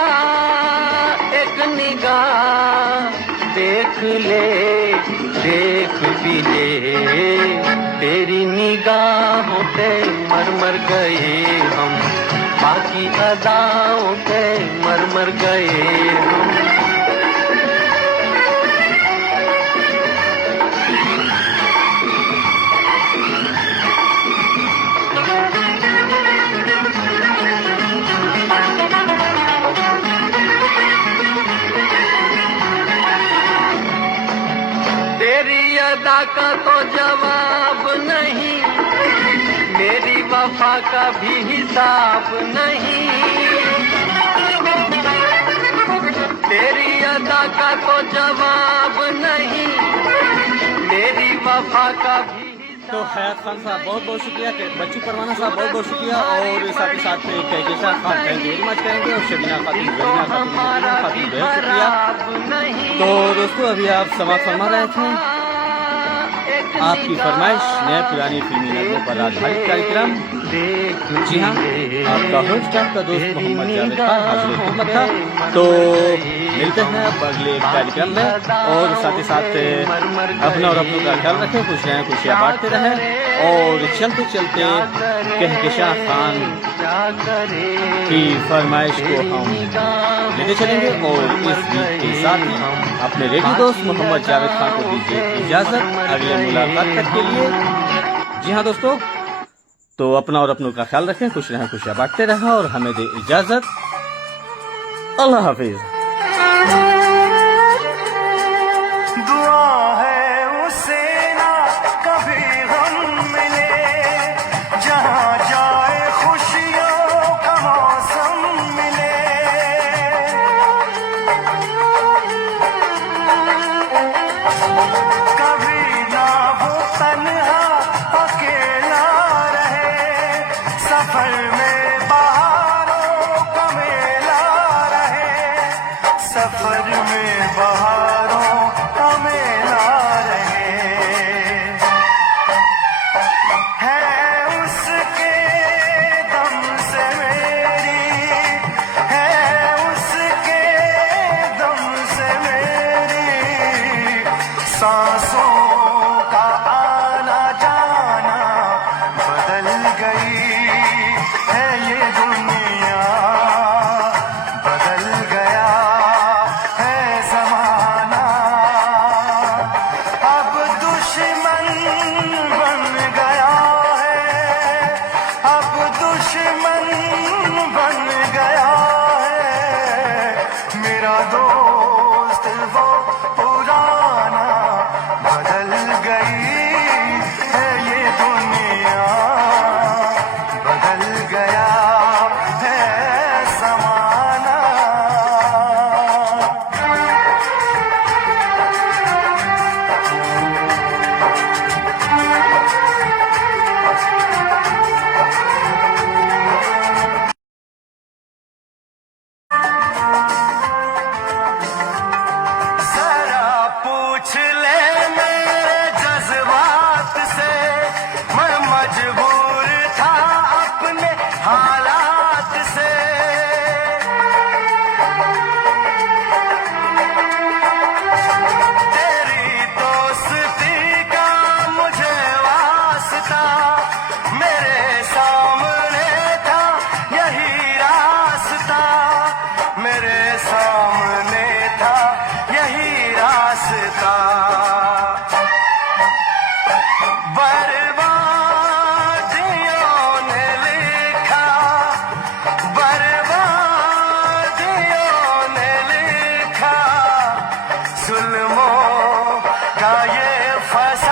एक निगाह देख ले, देख भी ले, तेरी निगाहों पे मर मर गए हम, बाकी अदाओं पे मर मर गए हम। तेरी अदा का तो जवाब नहीं, मेरी वफा का भी हिसाब नहीं, तेरी अदा का तो जवाब नहीं, मेरी वफा का भी। तो हयात खान साहब बहुत बहुत शुक्रिया, बच्चू परवाना साहब बहुत बहुत शुक्रिया और साथ ही साथ Kahkashan Khan thank you very much करेंगे और शबीना खातून, जरीना खातून बहुत शुक्रिया। तो दोस्तों अभी आप समाज फरमा रहे थे आपकी फरमाइश नए पुरानी फिल्मी नगरों पर आधारित कार्यक्रम। जी हाँ, आपका होस्ट आपका दोस्त मोहम्मद जावेद खान हाजिर खिदमत था। तो मिलते हैं अब अगले कार्यक्रम में और साथ ही साथ अपना और अपनों का ख्याल रखें, खुश रहें, खुशियाँ बांटते रहें और चलते चलते कहकशां खान की फरमाइश को हम लेते चलेंगे और इस गीत के साथ ही अपने रेडियो दोस्त मोहम्मद जावेद खान को दीजिए इजाजत अगले मुलाकात तक के लिए। जी हाँ दोस्तों, तो अपना और अपनों का ख्याल रखें, खुश रहें, खुशियाँ बांटते रहें और हमें दे इजाजत। अल्लाह हाफिज। दुआ है उसे ना कभी गम मिले, जहाँ जाए खुशियों का मौसम मिले, कभी ना वो तन्हा अकेला रहे, सफर में बहारों का मेला रहे, सफर में बहारों का मेला रहे, है उसके दम से मेरी, है उसके दम से मेरी सांसों का आना जाना बदल गई है, ये दुनिया बदल गया है ज़माना, अब दुश्मन बन गया है, अब दुश्मन बन गया है, मेरा दोस्त वो पुराना बदल गई है, ये दुनिया बदल गया है ज़माना। जरा पूछ ले मेरे जज्बा ऐसा